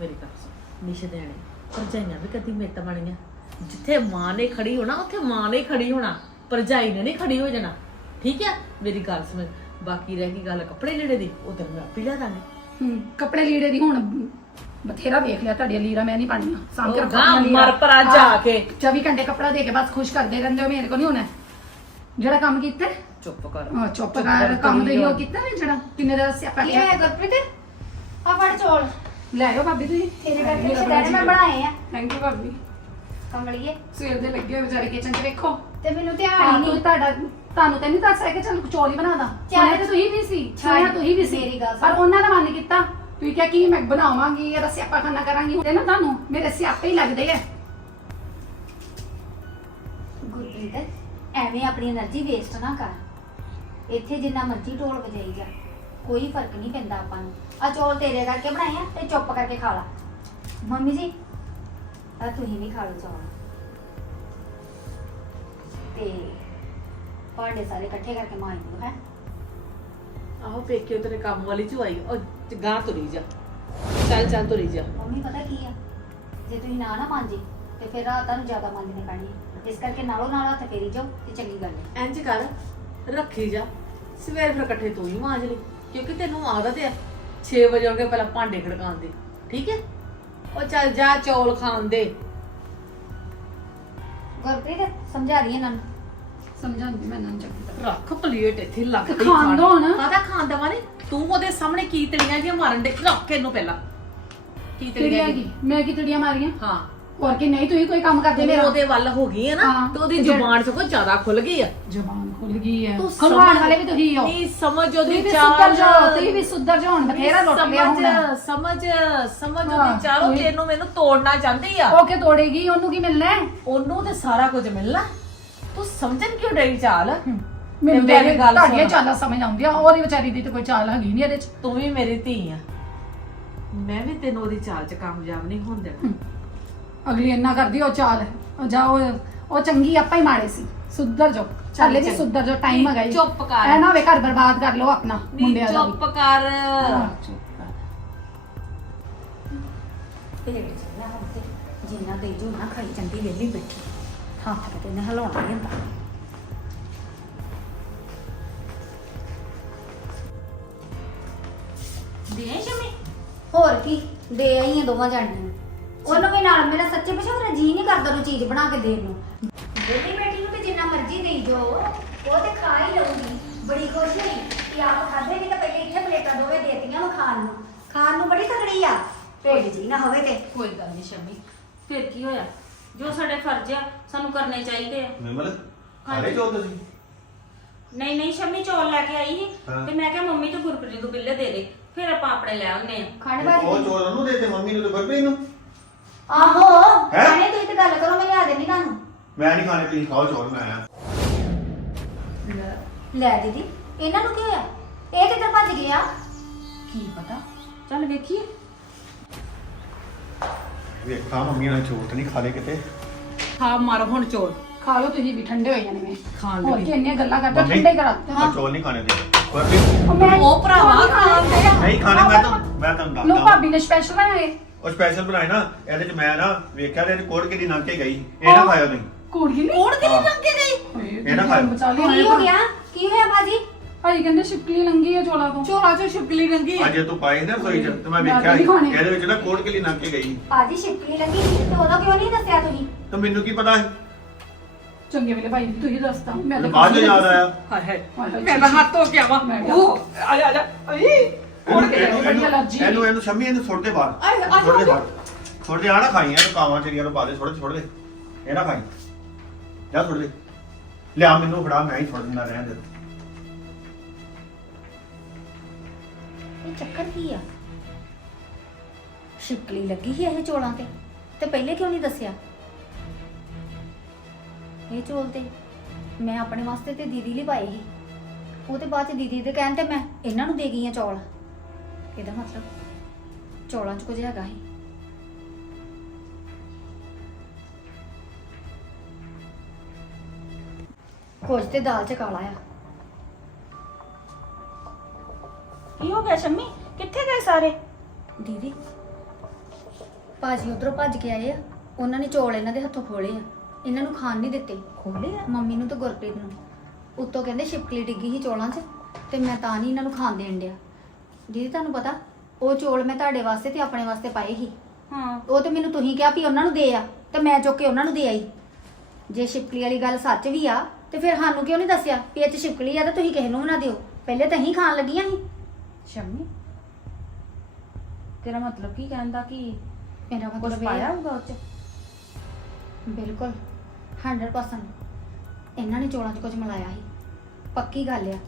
C: ਮੇਰੀ ਗੱਲ ਸੁਣ ਨਿਸ਼ੇ ਦੇਣੇ ਭਰਜਾਈਆਂ ਵੀ ਕਦੀ ਮਿੱਤ ਬਣੀਆਂ ਜਿੱਥੇ ਮਾਂ ਨੇ ਖੜੀ ਹੋਣਾ ਉੱਥੇ ਮਾਂ ਨੇ ਖੜੀ ਹੋਣਾ। ਭਰਜਾਈ ਨੇ ਨਹੀਂ ਖੜੀ ਹੋ ਜਾਣਾ। ਠੀਕ ਹੈ ਮੇਰੀ ਗੱਲ ਸੁਣ। ਬਾਕੀ ਰਹਿ ਗਈ ਗੱਲ ਕੱਪੜੇ ਲੀੜੇ ਦੀ ਉਹ ਤੈਨੂੰ ਮੈਂ ਆਪੇ ਦਾਂਗੇ।
A: ਹੂੰ, ਕੱਪੜੇ ਲੀੜੇ ਦੀ ਹੁਣ ਬਥੇਰਾ ਵੇਖ ਲਿਆ ਤੁਹਾਡੀਆਂ ਲੀਰਾ ਮੈਂ ਨਹੀਂ ਪਾਣੀਆਂ ਸਾਂਭ ਕੇ
C: ਉਹ
A: ਰੱਖੋ
C: ਗਾਂ
A: ਆਪਣੀਆਂ ਲੀਰਾਂ।
C: ਮਰ ਪਰਾ ਜਾ
A: ਹਾਂ,
C: ਕੇ।
A: 24 ਘੰਟੇ ਕੱਪੜਾ ਦੇ ਕੇ ਬਸ ਖੁਸ਼ ਕਰਦੇ ਰਹਿੰਦੇ ਹੋ ਮੇਰੇ ਕੋਲ ਨਹੀਂ ਹੋਣਾ। ਜਿਹੜਾ ਕੰਮ ਕੀਤਾ ਹੈ,
C: ਚੁੱਪ ਕਰ।
A: ਹਾਂ, ਚੁੱਪ ਕਰ ਕੰਮ ਤੇ ਹੀ ਉਹ ਕੀਤਾ ਨਾ ਜਿਹੜਾ? ਕਿੰਨੇ ਦਾ ਸਿਆਪਾ
E: ਇਹ ਹੈ ਗੁਰਪ੍ਰੀਤ? ਆ ਫੜ ਚੌਲ।
A: ਲੈ ਆਓ ਭਾਬੀ ਤੁਸੀਂ।
E: ਤੇਰੇ ਕਰਕੇ ਮੈਂ ਬਣਾਏ ਆ।
A: ਥੈਂਕ ਯੂ ਭਾਬੀ।
E: ਕਮਲੀਏ
A: ਸਵੇਰ ਦੇ ਲੱਗੇ ਹੋਏ ਵਿਚਾਰੇ ਕਿਚਨ 'ਚ ਵੇਖੋ।
E: ਤੇ ਮੈਨੂੰ ਧਿਆਨ
A: ਹਾਂ
E: ਨਹੀਂ।
A: ਤੁਹਾਡਾ ਤੁਹਾਨੂੰ ਤੇ ਨਹੀਂ ਦੱਸ ਸਕਿਆ ਚਲ ਕਚੌਲੀ ਬਣਾ ਦਾਂ।
E: ਚੱਲ।
A: ਤੇ ਤੁਸੀਂ ਵੀ ਸੀ। ਚਾਹੇ ਤੁਸੀਂ ਵੀ ਸੀ। ਪਰ ਉਹਨਾਂ ਦਾ ਮਨ ਕੀਤਾ। ਤੁਸੀਂ ਕਿਹਾ ਕਿ ਮੈਂ ਬਣਾਵਾਂਗੀ ਇਹਦਾ ਸਿਆਪਾ ਖਾਣਾ ਕਰਾਂਗੀ ਹੁੰਦੇ ਨਾ ਤੁਹਾਨੂੰ ਮੇਰੇ ਸਿਆਪੇ ਹੀ ਲੱਗਦੇ ਆ।
E: ਐਵੇਂ ਆਪਣੀ એનર્ਜੀ ਵੇਸਟ ਨਾ ਕਰ। ਇੱਥੇ ਜਿੰਨਾ ਮਰਜ਼ੀ ਢੋਲ ਵਜਾਈ ਜਾ। ਕੋਈ ਫ਼ਰਕ ਨਹੀਂ ਪੈਂਦਾ ਆਪਾਂ ਨੂੰ। ਆ ਚੌਲ ਤੇਰੇ ਕਰਕੇ ਬਣਾਏ ਆ ਤੇ ਚੁੱਪ ਕਰਕੇ ਖਾ ਲਾ। ਮੰਮੀ ਜੀ ਆ ਤੁਸੀਂ ਵੀ ਖਾ ਲਓ ਚੌਲ। ਤੇ ਭਾਂਡੇ ਸਾਰੇ ਇਕੱਠੇ ਕਰਕੇ ਮਾਂ ਨੂੰ ਹੈ।
C: ਆਹੋ ਪੇਕੇ ਤੇਰੇ ਕੰਮ ਵਾਲੀ ਚ ਆਈ ਉਹ ਗਾਂ ਤੁਰੀ ਜਾ। ਚੱਲ ਚੱਲ ਤੁਰੀ ਜਾ।
E: ਮੰਮੀ ਪਤਾ ਕੀ ਆ? ਜੇ ਤੁਸੀਂ ਨਾ ਨਾ ਮੰਨਜੀ ਤੇ ਫਿਰ ਰਾਤ ਤੁਹਾਨੂੰ ਜ਼ਿਆਦਾ ਮੰਨਣੀ ਪੈਣੀ ਇਸ ਕਰਕੇ ਨਾਲੋਂ ਨਾਲ ਹੱਥ ਫੇਰੀ ਜਾਓ ਤੇ ਚੰਗੀ ਗੱਲ ਹੈ
C: ਇੰਜ ਕਰ ਰੱਖੀ ਜਾ। ਸਵੇਰ ਫਿਰ ਇਕੱਠੇ ਤੂੰ ਹੀ ਮਾਂਜ ਲਈ ਕਿਉਂਕਿ ਤੈਨੂੰ ਆਦਤ ਆ। 6 ਵਜੇ ਉੱਠ ਕੇ ਪਹਿਲਾਂ ਭਾਂਡੇ ਖੜਕਾਉਣ ਦੀ। ਠੀਕ ਹੈ ਉਹ ਚੱਲ ਜਾ ਚੌਲ ਖਾਣ ਦੇ।
E: ਗੁਰਪ੍ਰੀਤ ਸਮਝਾ ਰਹੀ ਇਹਨਾਂ ਨੂੰ
A: ਸਮਝਾਉਂਦੀ ਮੈਂ ਇਹਨਾਂ ਨੂੰ ਚੰਗੀ ਤਰ੍ਹਾਂ
C: ਰੱਖ ਪਲੇਟ ਇੱਥੇ ਲੱਗ
A: ਤੇ ਖਾਣ ਦਿਓ ਨਾ।
C: ਕਾਹਦਾ ਖਾਣ ਦਵਾ ਨੇ? ਤੂੰ ਉਹਦੇ ਸਾਹਮਣੇ ਕੀ ਤਲੀਆਂ ਜੀਆਂ ਮਾਰਨ ਦੇ ਰੱਖ ਕੇ ਇਹਨੂੰ ਪਹਿਲਾਂ। ਕੀ ਤਲੀਆਂ
A: ਹੈਗੀ ਮੈਂ ਕੀ ਤੜੀਆਂ ਮਾਰੀਆਂ?
C: ਹਾਂ।
A: ਹੋਰ ਕਿ ਨਹੀਂ ਤੁਸੀਂ ਕੋਈ ਕੰਮ ਕਰਦੇ ਮੇਰਾ।
C: ਉਹਦੇ ਵੱਲ ਹੋ ਗਈ ਹੈ ਨਾ
A: ਹਾਂ,
C: ਤੇ ਉਹਦੀ
A: ਤੇ ਜਿਹੜਾ-
C: ਜ਼ੁਬਾਨ ਸਗੋਂ ਜ਼ਿਆਦਾ ਖੁੱਲ ਗਈ ਆ
A: ਜ਼ਬਾਨ ਖੁੱਲ ਗਈ ਹੈ।
C: ਤੂੰ
A: ਖਲਵਾਣ
C: ਸਮਝ-
A: ਵਾਲੇ ਵੀ ਤੁਸੀਂ ਹੋ।
C: ਨਹੀਂ ਸਮਝ
A: ਤੁਸੀਂ
C: ਉਹਦੀ
A: ਵੀ
C: ਚਾਲ।
A: ਸੁਧਰ ਜਾਓ ਤੁਸੀਂ ਵੀ ਸੁਧਰ ਜਾਓ ਹੁਣ ਬਥੇਰਾ ਲੁੱਟ ਲਿਆ ਹੁਣ
C: ਸਮਝ ਸਮਝ ਸਮਝ
A: ਹਾਂ,
C: ਉਹਦੀ ਚਾਲ ਉਹ
A: ਉਹੀ।
C: ਤੈਨੂੰ ਮੈਨੂੰ ਤੋੜਨਾ ਚਾਹੁੰਦੀ ਆ।
A: ਉਹ ਕੇ ਤੋੜੇਗੀ? ਉਹਨੂੰ ਕੀ ਮਿਲਣਾ ਹੈ?
C: ਉਹਨੂੰ ਤੇ ਸਾਰਾ ਕੁਝ ਮਿਲਣਾ। ਤੂੰ ਸਮਝਣ ਕਿਉਂ ਡਈ ਚਾਲ?
A: ਮੈਨੂੰ
C: ਤੇ ਮੇਰੀ ਗੱਲ ਸੁਣ।
A: ਤੁਹਾਡੀਆਂ ਚਾਲਾਂ ਸਮਝ ਆਉਂਦੀਆਂ ਉਹਦੀ ਵਿਚਾਰੀ ਦੀ ਤਾਂ ਕੋਈ ਚਾਲ ਹੈਗੀ ਨਹੀਂ ਇਹਦੇ ਚ।
C: ਤੂੰ ਵੀ ਮੇਰੀ ਧੀ ਆ। ਮੈਂ ਵੀ ਤੈਨੂੰ ਉਹਦੀ ਚਾਲ 'ਚ ਕਾਮਯਾਬ ਨਹੀਂ ਹੋਣ ਦੇਣਾ।
A: ਅਗਲੀ ਇੰਨਾ ਕਰਦੀ ਉਹ ਚਾਲ। ਉਹ ਜਾ ਉਹ ਉਹ ਚੰਗੀ ਆਪਾਂ ਹੀ ਮਾੜੇ ਸੀ। ਸੁਧਰ ਜਾਓ। ਚੱਲੇ
C: ਚੱਲ।
A: ਸੁਧਰ ਜਾਓ ਟਾਈਮ ਹੈਗਾ ਹੀ
C: ਚੁੱਪ ਕਰ।
A: ਐ ਨਾ ਹੋਵੇ ਘਰ ਬਰਬਾਦ ਕਰ ਲਓ ਆਪਣਾ
C: ਨਹੀਂ
A: ਮੁੰਡਿਆਂ ਦਾ ਵੀ।
C: ਚੁੱਪ ਕਰ।
A: ਹਾਂ, ਚੁੱਪ ਕਰ।
E: ਭੇਡ ਜਿੰਨਾ ਦੇ ਜੋ ਨਾ ਖਾਈ ਚੰਦੀ ਵੇਲੀ ਬੈਠੀ। ਹੱਥ ਕਿਤੇ ਨੇ ਹਿਲਾਉਣਾ ਨਹੀਂ ਹੁੰਦਾ
D: ਦੇ ਸ਼ਮੀ
E: ਹੋਰ ਕੀ ਦੇ ਆਈ ਦੋਵਾਂ ਜਾਣੀਆਂ ਉਹਨੂੰ ਵੀ ਨਾਲ ਮੇਰਾ ਸੱਚੇ ਪਿਛੇ ਮੇਰਾ ਜੀ ਨਹੀਂ ਕਰਦਾ ਉਹ ਚੀਜ਼ ਬਣਾ ਕੇ ਦੇਣ ਨੂੰ ਬੇਟੀ ਬੇਟੀ ਨੂੰ ਤੇ ਜਿੰਨਾ ਮਰਜ਼ੀ ਦੇਈ ਜੋ ਉਹ ਤੇ ਖਾ ਹੀ ਲਊਗੀ ਬੜੀ ਖੁਸ਼ ਹੋਈ ਕਿ ਆਪ ਖਾਦੇ ਨਹੀਂ ਤਾਂ ਪਹਿਲੇ ਇੱਥੇ ਪਲੇਟਾਂ ਦੋਵੇਂ ਦੇਤੀਆਂ ਨੂੰ ਖਾਣ ਨੂੰ ਖਾਣ ਨੂੰ ਬੜੀ ਤਕੜੀ ਆ ਭੇਡ ਜੀ ਨਾ ਹੋਵੇ ਤੇ
D: ਕੋਈ ਗੱਲ ਨਹੀਂ ਸ਼ਮੀ ਫਿਰ ਕੀ ਹੋਇਆ ਜੋ ਸਾਡੇ ਫਰਜ਼ ਆ ਸਾਨੂੰ ਕਰਨੇ ਚਾਹੀਦੇ ਆ।
B: ਨਿਰਮਲ ਖਾਲੇ ਚੋ ਤੁਸੀਂ?
D: ਨਹੀਂ ਨਹੀਂ ਸ਼ਮੀ ਚੌਲ ਲੈ ਕੇ ਆਈ ਸੀ
B: ਹਾਂ।
D: ਤੇ ਮੈਂ ਕਿਹਾ ਮੰਮੀ ਤੂੰ ਗੁਰਪ੍ਰੀਤ ਨੂੰ ਬਿੱਲੇ ਦੇ ਦੇ ਫਿਰ ਆਪਾਂ ਆਪਣੇ ਲੈ ਆਉਂਦੇ ਆ।
E: ਖਾਣੇ
B: ਉਹ
E: ਬਾਅਦ
B: ਚੋਰ ਉਹਨੂੰ ਦੇਤੇ ਮੰਮੀ ਨੂੰ ਤੇ ਗੁਰਪ੍ਰੀਤ ਨੂੰ।
E: ਆਹੋ
B: ਹੈਂ?
E: ਖਾਣੇ ਤੁਸੀਂ ਤੇ ਗੱਲ ਕਰੋ ਮੈਂ ਲਿਆ ਦੇਣੀ ਤੁਹਾਨੂੰ।
B: ਮੈਂ ਨਹੀਂ ਖਾਣੇ ਤੁਸੀਂ ਖਾਓ ਚੋਰ ਮੈਂ ਆਇਆ
E: ਲੈ ਦੀਦੀ ਇਹਨਾਂ ਨੂੰ ਕੀ ਹੋਇਆ? ਇਹ ਕਿੱਧਰ ਭੱਜ ਗਿਆ
D: ਕੀ ਪਤਾ? ਚੱਲ ਵੇਖੀਏ।
B: ਵੇਖਾਂ ਮੰਮੀ ਨੇ ਚੋਟ ਨਹੀਂ ਖਾਲੇ ਕਿਤੇ।
C: ਖਾ ਮਾਰ ਹੁਣ ਚੋਲ।
A: ਖਾ ਲਓ ਤੁਸੀਂ ਵੀ ਠੰਡੇ ਹੋ ਜਾਣੇ ਨੇ।
C: ਖਾਣ
A: ਹੋਰ। ਕੀ ਇੰਨੀਆਂ ਗੱਲਾਂ ਕਰਦੇ
B: ਮੰਮੀ,
A: ਠੰਡੇ ਕਰਾ
B: ਆਹ ਚੌਲ ਨਹੀਂ ਖਾਣੇ ਦੇ
A: ਉਹ ਮੈਂ
C: ਉਹ ਭਰਾਵਾ ਖਾਣ ਦੇ ਆ।
B: ਨਹੀਂ ਖਾਣੇ ਮੈਂ ਤਾਂ ਮੈਂ ਤੁਹਾਨੂੰ
A: ਲੋ
B: ਦੱਸਦਾ
A: ਭਾਬੀ ਨੇ ਸਪੈਸ਼ਲ ਬਣਾਏ।
B: ਉਹ ਸਪੈਸ਼ਲ ਬਣਾਏ ਨਾ ਇਹਦੇ ਚ ਮੈਂ ਨਾ ਵੇਖਿਆ ਤੇ ਇਹਦੀ ਕੋੜ ਕਿਹਦੀ ਲੰਘ ਕੇ ਗਈ। ਇਹ ਨਾ ਖਾਇਓ ਤੁਸੀਂ।
A: ਕੁੜੀ ਨਹੀਂ
C: ਕੋੜ ਕਿਹਦੀ
B: ਹਾਂ।
C: ਲੰਘ ਕੇ ਗਈ?
B: ਇਹ ਨਾ ਖਾਇਓ।
A: ਬਚਾ ਲਈ
E: ਕੀ ਹੋ ਗਿਆ? ਕੀ ਹੋਇਆ ਬਾਜੀ
A: ਭਾਈ ਕਹਿੰਦੇ ਸ਼ਿਪਲੀ ਲੰਗੀ ਹੈ ਚੋਲਾ ਤੋਂ।
C: ਚੋਲਾ ਚੋ ਛਿਪਕਲੀ ਰੰਗੀ
B: ਅੱਜ ਤੂੰ ਪਾਏ ਨਾ ਰਸੋਈ ਚ ਤੇ ਮੈਂ ਵੇਖਿਆ। ਇਹਦੇ ਵਿੱਚ ਨਾ ਕੋੜ ਕਿਹਦੀ ਲੰਘ ਕੇ ਗਈ।
E: ਬਾਜੀ ਛਿਪਕਲੀ ਲੱਗੀ ਸੀ ਤੇ ਉਹਦਾ ਕਿਉਂ ਨਹੀਂ ਦੱਸਿਆ ਤੁਸੀਂ?
B: ਤਾਂ ਮੈਨੂੰ ਕੀ ਪਤਾ ਹੈ
A: ਚੰਗੇ ਵੇਲੇ ਭਾਈ ਤੁਸੀਂ ਦੱਸਤਾ। ਮੈਂ
B: ਮੈਨੂੰ ਬਾਅਦ ਚ ਯਾਦ ਆਇਆ।
C: ਹਾਏ ਹਾਏ। ਮੈਂ ਤਾਂ ਹੱਥ ਧੋ ਕੇ ਆਵਾਂ। ਉਹ ਆ ਜਾ ਆ ਜਾ। ਅਈ ਕੋੜ ਕੇ
B: ਇਹਨੂੰ-
A: ਬੜੀ
B: ਇਹਨੂੰ-
A: ਅਲਰਜੀ।
B: ਇਹਨੂੰ ਇਹਨੂੰ ਸ਼ੰਮੀ ਇਹਨੂੰ ਸੁੱਟ ਦੇ ਬਾਹਰ।
C: ਆਏ, ਆ
B: ਸੁੱਟ ਦੇ
C: ਆ।
B: ਬਾਹਰ। ਸੁੱਟ ਦੇ ਆ ਨਾ ਖਾਈ ਇਹਨੂੰ ਕਾਵਾਂ ਚਿੜੀਆਂ ਨੂੰ ਪਾ ਦੇ ਸੁੱਟ ਸੁੱਟ ਦੇ। ਇਹ ਨਾ ਖਾਈ। ਜਾ ਸੁੱਟ ਦੇ। ਲਿਆ ਮੈਨੂੰ ਫੜਾ ਮੈਂ ਹੀ ਸੁੱਟ ਦਿੰਦਾ ਰਹਿਣ ਦੇ।
E: ਇਹ ਚੱਕਰ ਕੀ ਆ? ਛਿਪਕਲੀ ਲੱਗੀ ਸੀ ਇਹ ਚੋਲਾਂ ਤੇ ਤੇ ਪਹਿਲੇ ਕਿਉਂ ਨਹੀਂ ਦੱਸਿਆ? ਇਹ ਚੋਲ ਤੇ ਮੈਂ ਆਪਣੇ ਵਾਸਤੇ ਤੇ ਦੀਦੀ ਲਈ ਪਾਏ ਸੀ। ਉਹ ਤੇ ਬਾਅਦ ਚ ਦੀਦੀ ਦੇ ਕਹਿਣ ਤੇ ਮੈਂ ਇਹਨਾਂ ਨੂੰ ਦੇ ਗਈ ਆ ਚੌਲ। ਇਹਦਾ ਮਤਲਬ ਚੌਲਾਂ 'ਚ ਕੁਝ ਹੈਗਾ ਸੀ। ਕੁਝ ਤੇ ਦਾਲ 'ਚ ਕਾਲਾ ਆ।
D: ਕੀ ਹੋ ਗਿਆ ਸ਼ਮੀ? ਕਿੱਥੇ ਗਏ ਸਾਰੇ?
E: ਦੀਦੀ ਭਾਜੀ ਉਧਰੋਂ ਭੱਜ ਕੇ ਆਏ ਆ। ਉਹਨਾਂ ਨੇ ਚੌਲ ਇਹਨਾਂ ਦੇ ਹੱਥੋਂ ਖੋਲੇ ਆ। ਇਹਨਾਂ ਨੂੰ ਖਾਣ ਨਹੀਂ ਦਿੱਤੇ।
D: ਖੋਲੇ ਆ?
E: ਮੰਮੀ ਨੂੰ ਤੇ ਗੁਰਪ੍ਰੀਤ ਨੂੰ। ਉੱਤੋਂ ਕਹਿੰਦੇ ਛਿਪਕਲੀ ਡਿੱਗੀ ਸੀ ਚੌਲਾਂ 'ਚ ਤੇ ਮੈਂ ਤਾਂ ਨਹੀਂ ਇਹਨਾਂ ਨੂੰ ਖਾਣ ਦੇਣ ਡਿਆ। ਦੀਦੀ ਤੁਹਾਨੂੰ ਪਤਾ ਉਹ ਚੌਲ ਮੈਂ ਤੁਹਾਡੇ ਵਾਸਤੇ ਤੇ ਆਪਣੇ ਵਾਸਤੇ ਪਾਏ ਸੀ।
D: ਹਾਂ।
E: ਉਹ ਤੇ ਮੈਨੂੰ ਤੁਸੀਂ ਕਿਹਾ ਵੀ ਉਹਨਾਂ ਨੂੰ ਦੇ ਆ ਤੇ ਮੈਂ ਚੁੱਕ ਕੇ ਉਹਨਾਂ ਨੂੰ ਦੇ ਆਈ। ਜੇ ਛਿਪਕਲੀ ਵਾਲੀ ਗੱਲ ਸੱਚ ਵੀ ਆ ਤੇ ਫਿਰ ਸਾਨੂੰ ਕਿਉਂ ਨਹੀਂ ਦੱਸਿਆ ਵੀ ਇਹ 'ਚ ਛਿਪਕਲੀ ਆ ਤਾਂ ਤੁਸੀਂ ਕਿਸੇ ਨੂੰ ਵੀ ਨਾ ਦਿਓ। ਪਹਿਲੇ ਤਾਂ ਹੀ ਖਾਣ ਲੱਗੀਆਂ ਸੀ।
D: ਸ਼ਮੀ। ਤੇਰਾ ਮਤਲਬ ਕੀ ਕਹਿੰਦਾ ਕਿ
E: ਮੇਰਾ
D: ਕੁਝ
E: ਮਤਲਬ ਇਹ
D: ਪਾਇਆ ਹੋਊਗਾ ਉੱਚ
E: ਬਿਲਕੁਲ 100% ਇਹਨਾਂ ਨੇ ਚੋਲਾਂ 'ਚ ਕੁਝ ਮਿਲਾਇਆ ਸੀ। ਪੱਕੀ ਗੱਲ ਆ।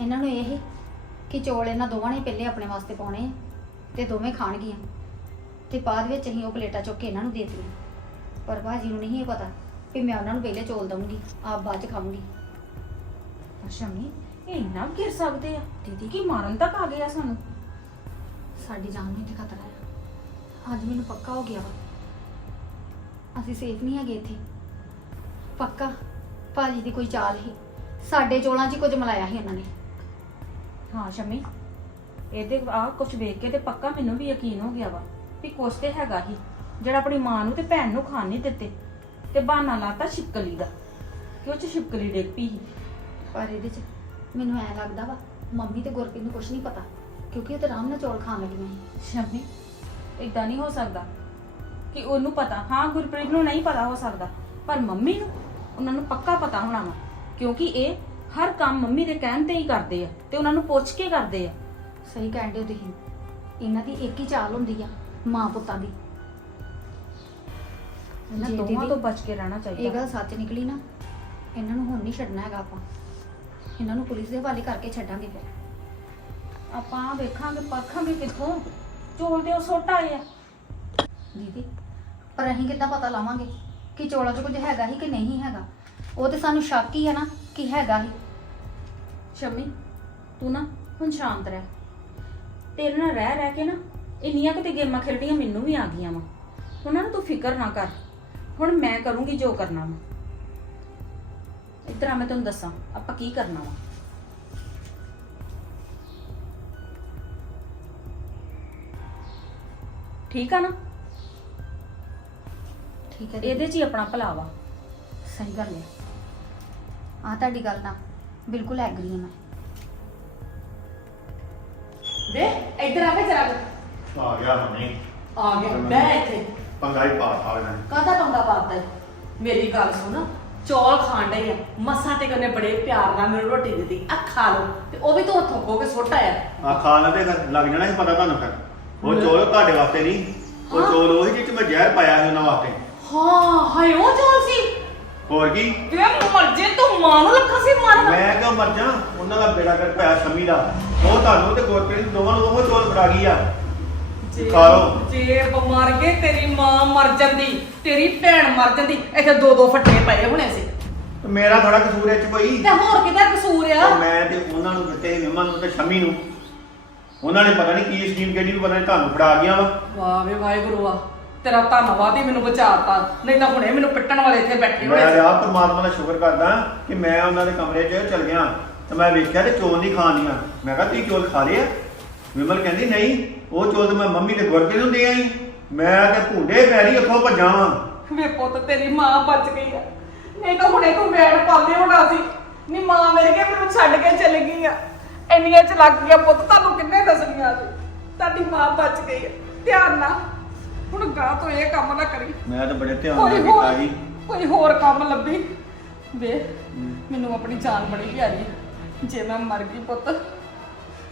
E: ਇਹਨਾਂ ਨੂੰ ਇਹ ਸੀ ਕਿ ਚੋਲ ਇਹਨਾਂ ਦੋਵਾਂ ਨੇ ਪਹਿਲੇ ਆਪਣੇ ਵਾਸਤੇ ਪਾਉਣੇ ਆ ਤੇ ਦੋਵੇਂ ਖਾਣਗੀਆਂ। ਤੇ ਬਾਅਦ ਵਿੱਚ ਅਸੀਂ ਉਹ ਪਲੇਟਾਂ ਚੁੱਕ ਕੇ ਇਹਨਾਂ ਨੂੰ ਦੇ ਦਿੱਤੀਆਂ। ਪਰ ਭਾਜੀ ਨੂੰ ਨਹੀਂ ਇਹ ਪਤਾ ਵੀ ਮੈਂ ਉਹਨਾਂ ਨੂੰ ਪਹਿਲੇ ਚੋਲ ਦਊਂਗੀ ਆਪ ਬਾਅਦ 'ਚ ਖਾਊਂਗੀ।
D: ਸ਼ਮੀ ਇਹ ਇੰਨਾ ਗਿਰ ਸਕਦੇ ਆ? ਦੀਦੀ ਕੀ ਮਾਰਨ ਤੱਕ ਆ ਗਏ ਆ ਸਾਨੂੰ?
E: ਸਾਡੀ ਜਾਨ ਨੂੰ ਇੱਥੇ ਖਤਰਾ ਹੈ ਅੱਜ ਮੈਨੂੰ ਪੱਕਾ ਹੋ ਗਿਆ ਵਾ। ਅਸੀਂ ਸੇਫ ਨਹੀਂ ਹੈਗੇ ਇੱਥੇ। ਪੱਕਾ? ਭਾਜੀ ਦੀ ਕੋਈ ਚਾਲ ਹੀ ਸਾਡੇ ਚੋਲਾਂ 'ਚ ਹੀ ਕੁਝ ਮਲਾਇਆ ਸੀ ਉਹਨਾਂ ਨੇ।
D: ਹਾਂ ਸ਼ਮੀ। ਇਹਦੇ ਆ ਕੁਝ ਵੇਖ ਕੇ ਤੇ ਪੱਕਾ ਮੈਨੂੰ ਵੀ ਯਕੀਨ ਹੋ ਗਿਆ ਵਾ ਵੀ ਕੁਛ ਤੇ ਹੈਗਾ ਹੀ ਜਿਹੜਾ ਆਪਣੀ ਮਾਂ ਨੂੰ ਤੇ ਭੈਣ ਨੂੰ ਖਾਣ ਨਹੀਂ ਦਿੱਤੇ। ਤੇ ਬਹਾਨਾ ਲਾਤਾ ਛਿਪਕਲੀ ਦਾ। ਕਿ ਉਹ ਚ ਛਿਪਕਲੀ ਡਿੱਗ ਪਈ ਸੀ।
E: ਪਰ ਇਹਦੇ 'ਚ ਮੈਨੂੰ ਐ ਲੱਗਦਾ ਵਾ ਮੰਮੀ ਤੇ ਗੁਰਪ੍ਰੀਤ ਨੂੰ ਕੁਝ ਨਹੀਂ ਪਤਾ ਕਿਉਂਕਿ ਉਹ ਤਾਂ ਆਰਾਮ ਨਾਲ ਚੌਲ ਖਾਣ ਲੱਗੀਆਂ ਸੀ
D: ਸ਼ਮੀ ਇਦਾਂ ਨਹੀਂ ਹੋ ਸਕਦਾ ਕਿ ਉਹਨੂੰ ਪਤਾ। ਹਾਂ ਗੁਰਪ੍ਰੀਤ ਨੂੰ ਨਹੀਂ ਪਤਾ ਹੋ ਸਕਦਾ ਪਰ ਮੰਮੀ ਨੂੰ ਉਹਨਾਂ ਨੂੰ ਪੱਕਾ ਪਤਾ ਹੋਣਾ ਵਾ ਕਿਉਂਕਿ ਇਹ ਹਰ ਕੰਮ ਮੰਮੀ ਦੇ ਕਹਿਣ ਤੇ ਹੀ ਕਰਦੇ ਆ ਤੇ ਉਹਨਾਂ ਨੂੰ ਪੁੱਛ ਕੇ ਕਰਦੇ ਆ।
E: ਸਹੀ ਕਹਿੰਦੇ ਹੋ ਤੁਸੀਂ। ਇਹਨਾਂ ਦੀ ਇੱਕ ਹੀ ਚਾਲ ਹੁੰਦੀ ਆ ਮਾਂ ਪੁੱਤਾਂ ਦੀ।
D: ਇਹਨਾਂ
E: ਜੀ
D: ਦੋਵਾਂ
E: ਦੀਦੀ,
D: ਤੋਂ ਬਚ ਕੇ ਰਹਿਣਾ
E: ਇਹ
D: ਚਾਹੀਦਾ
E: ਗੱਲ ਸੱਚ ਨਿਕਲੀ ਨਾ ਇਹਨਾਂ ਨੂੰ ਹੁਣ ਨਹੀਂ ਛੱਡਣਾ ਹੈਗਾ ਆਪਾਂ। ਇਹਨਾਂ ਨੂੰ ਪੁਲਿਸ ਦੇ ਹਵਾਲੇ ਕਰਕੇ ਛੱਡਾਂਗੇ ਫਿਰ।
D: ਆਪਾਂ ਵੇਖਾਂਗੇ, ਪਰਖਾਂਗੇ ਕਿੱਥੋਂ। ਚੋਲ ਤੇ ਉਹ ਸੁੱਟ ਆਏ ਆ।
E: ਦੀਦੀ, ਪਰ ਅਸੀਂ ਕਿੱਦਾਂ ਪਤਾ ਲਾਵਾਂਗੇ ਕਿ ਚੋਲਾਂ 'ਚ ਕੁਝ ਹੈਗਾ ਹੀ ਕਿ ਨਹੀਂ ਹੈਗਾ? ਉਹ ਤੇ ਸਾਨੂੰ ਸ਼ੱਕ ਹੀ ਹੈ ਨਾ ਕਿ ਹੈਗਾ ਹੀ
D: ਸ਼ਮੀ, ਤੂੰ ਨਾ ਹੁਣ ਸ਼ਾਂਤ ਰਹਿ। ਤੇਰੇ ਨਾਲ ਰਹਿ ਰਹਿ ਕੇ ਨਾ ਇੰਨੀਆਂ ਕਿਤੇ ਗੇਮਾਂ ਖੇਡਣੀਆਂ ਮੈਨੂੰ ਵੀ ਆ ਗਈਆਂ ਵਾ। ਉਹਨਾਂ ਨੂੰ ਤੂੰ ਫਿਕਰ ਨਾ ਕਰ। ਹੁਣ ਮੈਂ ਕਰੂੰਗੀ ਜੋ ਕਰਨਾ ਵਾ। ਇੱਧਰ ਆ ਮੈਂ ਤੈਨੂੰ ਦੱਸਾਂ ਆਪਾਂ ਕੀ ਕਰਨਾ ਵਾ? ਠੀਕ ਆ ਨਾ?
E: ਠੀਕ ਹੈ
D: ਇਹਦੇ 'ਚ ਹੀ ਆਪਣਾ ਭਲਾ ਵਾ।
E: ਸਹੀ ਗੱਲ ਹੈ। ਆ ਤੁਹਾਡੀ ਗੱਲ ਨਾਲ ਬਿਲਕੁਲ ਐਗਰੀ ਹਾਂ ਮੈਂ।
C: ਵੇ ਇੱਧਰ ਆ ਕੇ ਜਰਾ
B: ਆ ਗਿਆ ਹੁਣੇ
C: ਆ ਗਿਆ ਬਹਿ ਇੱਥੇ।
B: ਪੰਗਾ ਹੀ ਪਾ ਆ ਗਿਆ
C: ਕਾਹਦਾ ਪੰਗਾ ਪਾਤਾ ਮੇਰੀ ਗੱਲ ਸੁਣ। ਚੌਲ ਖਾਣ ਡਈ ਆ। ਮਸਾਂ ਤੇ ਉਹਨੇ ਬੜੇ ਪਿਆਰ ਨਾਲ ਮੈਨੂੰ ਰੋਟੀ ਦਿੱਤੀ। ਆ ਖਾ ਲਓ। ਤੇ ਉਹ ਵੀ ਤੂੰ ਹੱਥੋਂ ਖੋ ਕੇ ਸੁੱਟ ਆਇਆ।
B: ਆ ਖਾ ਲੈਂਦੇ ਫਿਰ ਲੱਗ ਜਾਣਾ ਸੀ ਪਤਾ ਤੁਹਾਨੂੰ ਫਿਰ। ਉਹ ਚੋਲ ਤੁਹਾਡੇ ਵਾਸਤੇ ਨਹੀਂ। ਉਹ
C: ਹਾਂ।
B: ਚੋਲ ਉਹੀ ਜਿੱਚ ਮੈਂ ਜ਼ਹਿਰ ਪਾਇਆ ਸੀ ਉਹਨਾਂ ਵਾਸਤੇ।
C: ਹਾਂ ਹਾਏ ਉਹ ਚੌਲ ਸੀ।
B: ਹੋਰ ਕੀ?
C: ਵੇ ਮਰ ਜੇ ਤੂੰ ਮਾਂ ਨੂੰ ਲੱਖਾ ਸੀ ਮਾਰਨ
B: ਮੈਂ ਕਿਉਂ ਮਰ ਜਾ ਉਹਨਾਂ ਦਾ ਬੇੜਾ ਕਰ ਪਿਆ ਸ਼ਮੀ ਦਾ। ਉਹ ਤੁਹਾਨੂੰ ਤੇ ਗੁਰਪ੍ਰੀਤ ਦੋਵਾਂ ਨੂੰ ਉਹ ਚੋਲ ਫੜਾ ਗਈ ਆ।
C: ਜੇ-
B: ਖਾ ਲਓ।
C: ਜੇ ਬਿਮਾਰ ਗਏ ਤੇਰੀ ਮਾਂ ਮਰ ਜਾਂਦੀ ਤੇਰੀ ਭੈਣ ਮਰ ਜਾਂਦੀ ਇੱਥੇ ਦੋ ਦੋ ਫੱਟੇ ਪਏ ਹੋਣੇ ਸੀ।
B: ਮੇਰਾ ਥੋੜਾ ਕਸੂਰ ਇਹ ਚ ਕੋਈ।
C: ਤੇ ਹੋਰ ਕਿਹਦਾ ਕਸੂਰ ਆ?
B: ਉਹ ਮੈਂ ਤੇ ਉਹਨਾਂ ਨੂੰ ਦਿੱਤੇ ਵਿਮਨ ਨੂੰ ਤੇ ਸ਼ਮੀ ਨੂੰ। ਉਹਨਾਂ ਨੇ ਪਤਾ ਨਹੀਂ ਕੀ ਸਕੀਮ ਕਿਹੜੀ ਨੂੰ ਪਤਾ ਨਹੀਂ ਤੁਹਾਨੂੰ ਫੜਾ ਗਈਆਂ ਵਾ।
C: ਵਾਹ ਵੇ ਵਾਹਿਗੁਰੂ ਆ ਤੇਰਾ ਧੰਨਵਾਦ ਹੀ ਮੈਨੂੰ ਬਚਾਤਾ। ਨਹੀਂ ਤਾਂ ਹੁਣੇ ਮੈਨੂੰ ਪਿੱਟਣ ਵਾਲੇ ਇੱਥੇ ਬੈਠੇ ਹੋਏ
B: ਮੈਂ
C: ਸੀ।
B: ਆ ਪਰਮਾਤਮਾ ਦਾ ਸ਼ੁਕਰ ਕਰਦਾ ਕਿ ਮੈਂ ਉਹਨਾਂ ਦੇ ਕਮਰੇ 'ਚ ਚਲ ਗਿਆ। ਤੇ ਮੈਂ ਵੇਖਿਆ ਤੇ ਚੋਲ ਨਹੀਂ ਖਾਣੀਆਂ ਮੈਂ ਕਿਹਾ ਤੁਸੀਂ ਚੋਲ ਖਾ ਲਏ ਆ? ਵਿਮਲ ਕਹਿੰਦੀ ਨਹੀਂ ਉਹ ਤੇ ਮੈਂ ਮੰਮੀ ਦੇ ਗੁਰਕੇ ਨੂੰ ਦੇ ਆਈ। ਮੈਂ ਤੇ ਭੁੰਡੇ ਪੈਰੀ ਅੱਖੋਂ ਭੱਜਾਂ ਵਾਂ।
C: ਵੇ ਪੁੱਤ ਤੇਰੀ ਮਾਂ ਬਚ ਗਈ ਆ। ਨਹੀਂ ਤਾਂ ਹੁਣੇ ਤੂੰ ਬੈਠ ਪਾਉਂਦੇ ਹੋਣਾ ਸੀ। ਨੀ ਮਾਂ ਮੇਰੇ ਕੇ ਮੈਨੂੰ ਛੱਡ ਕੇ ਚਲੀ ਗਈ ਆ। ਇੰਨੀਆਂ ਚ ਲੱਗ ਗਿਆ ਪੁੱਤ ਤੁਹਾਨੂੰ ਕਿੰਨੇ ਦੱਸਣੀਆਂ ਸੀ ਤੁਹਾਡੀ ਮਾਂ ਬਚ ਗਈ ਆ। ਧਿਆਨ ਨਾਲ। ਹੁਣ ਗਾਂ ਤੋਂ ਇਹ ਕੰਮ ਨਾ ਕਰੀ।
B: ਮੈਂ ਤਾਂ ਬੜੇ ਧਿਆਨ
C: ਕੋਈ
B: ਨਾਲ
C: ਹੋਰ
B: ਕੀਤਾ ਜੀ
C: ਕੋਈ ਹੋਰ ਕੰਮ ਲੱਭੀ। ਵੇ ਮੈਨੂੰ ਆਪਣੀ ਜਾਨ ਬੜੀ ਪਿਆਰੀ ਆ। ਜੇ ਮੈਂ ਮਰ ਗਈ ਪੁੱਤ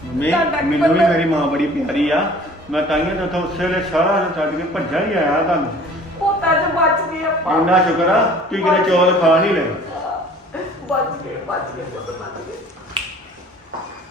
B: ਮੰਮੀ
C: ਤੁਹਾਡਾ ਕੀ
B: ਮੈਨੂੰ ਵੀ
C: ਪਤਾ?
B: ਮੇਰੀ ਮਾਂ ਬੜੀ ਪਿਆਰੀ ਆ। ਮੈਂ ਤਾਈਆਂ ਤੇ ਉੱਥੋਂ ਉਸੇ ਵੇਲੇ ਸਾਰਾ ਛੱਡ ਕੇ ਭੱਜਾ ਹੀ ਆਇਆ ਤੁਹਾਨੂੰ।
C: ਪੁੱਤਾਂ ਚ ਬਚ ਗਏ ਆਪਾਂ।
B: ਇੰਨਾ ਸ਼ੁਕਰ ਆ ਤੁਸੀਂ ਕਿਤੇ ਚੌਲ ਖਾ ਨਹੀਂ ਲਏ।
C: ਬਚ ਗਏ ਬਚ ਗਏ ਪੁੱਤ ਬਚ ਗਏ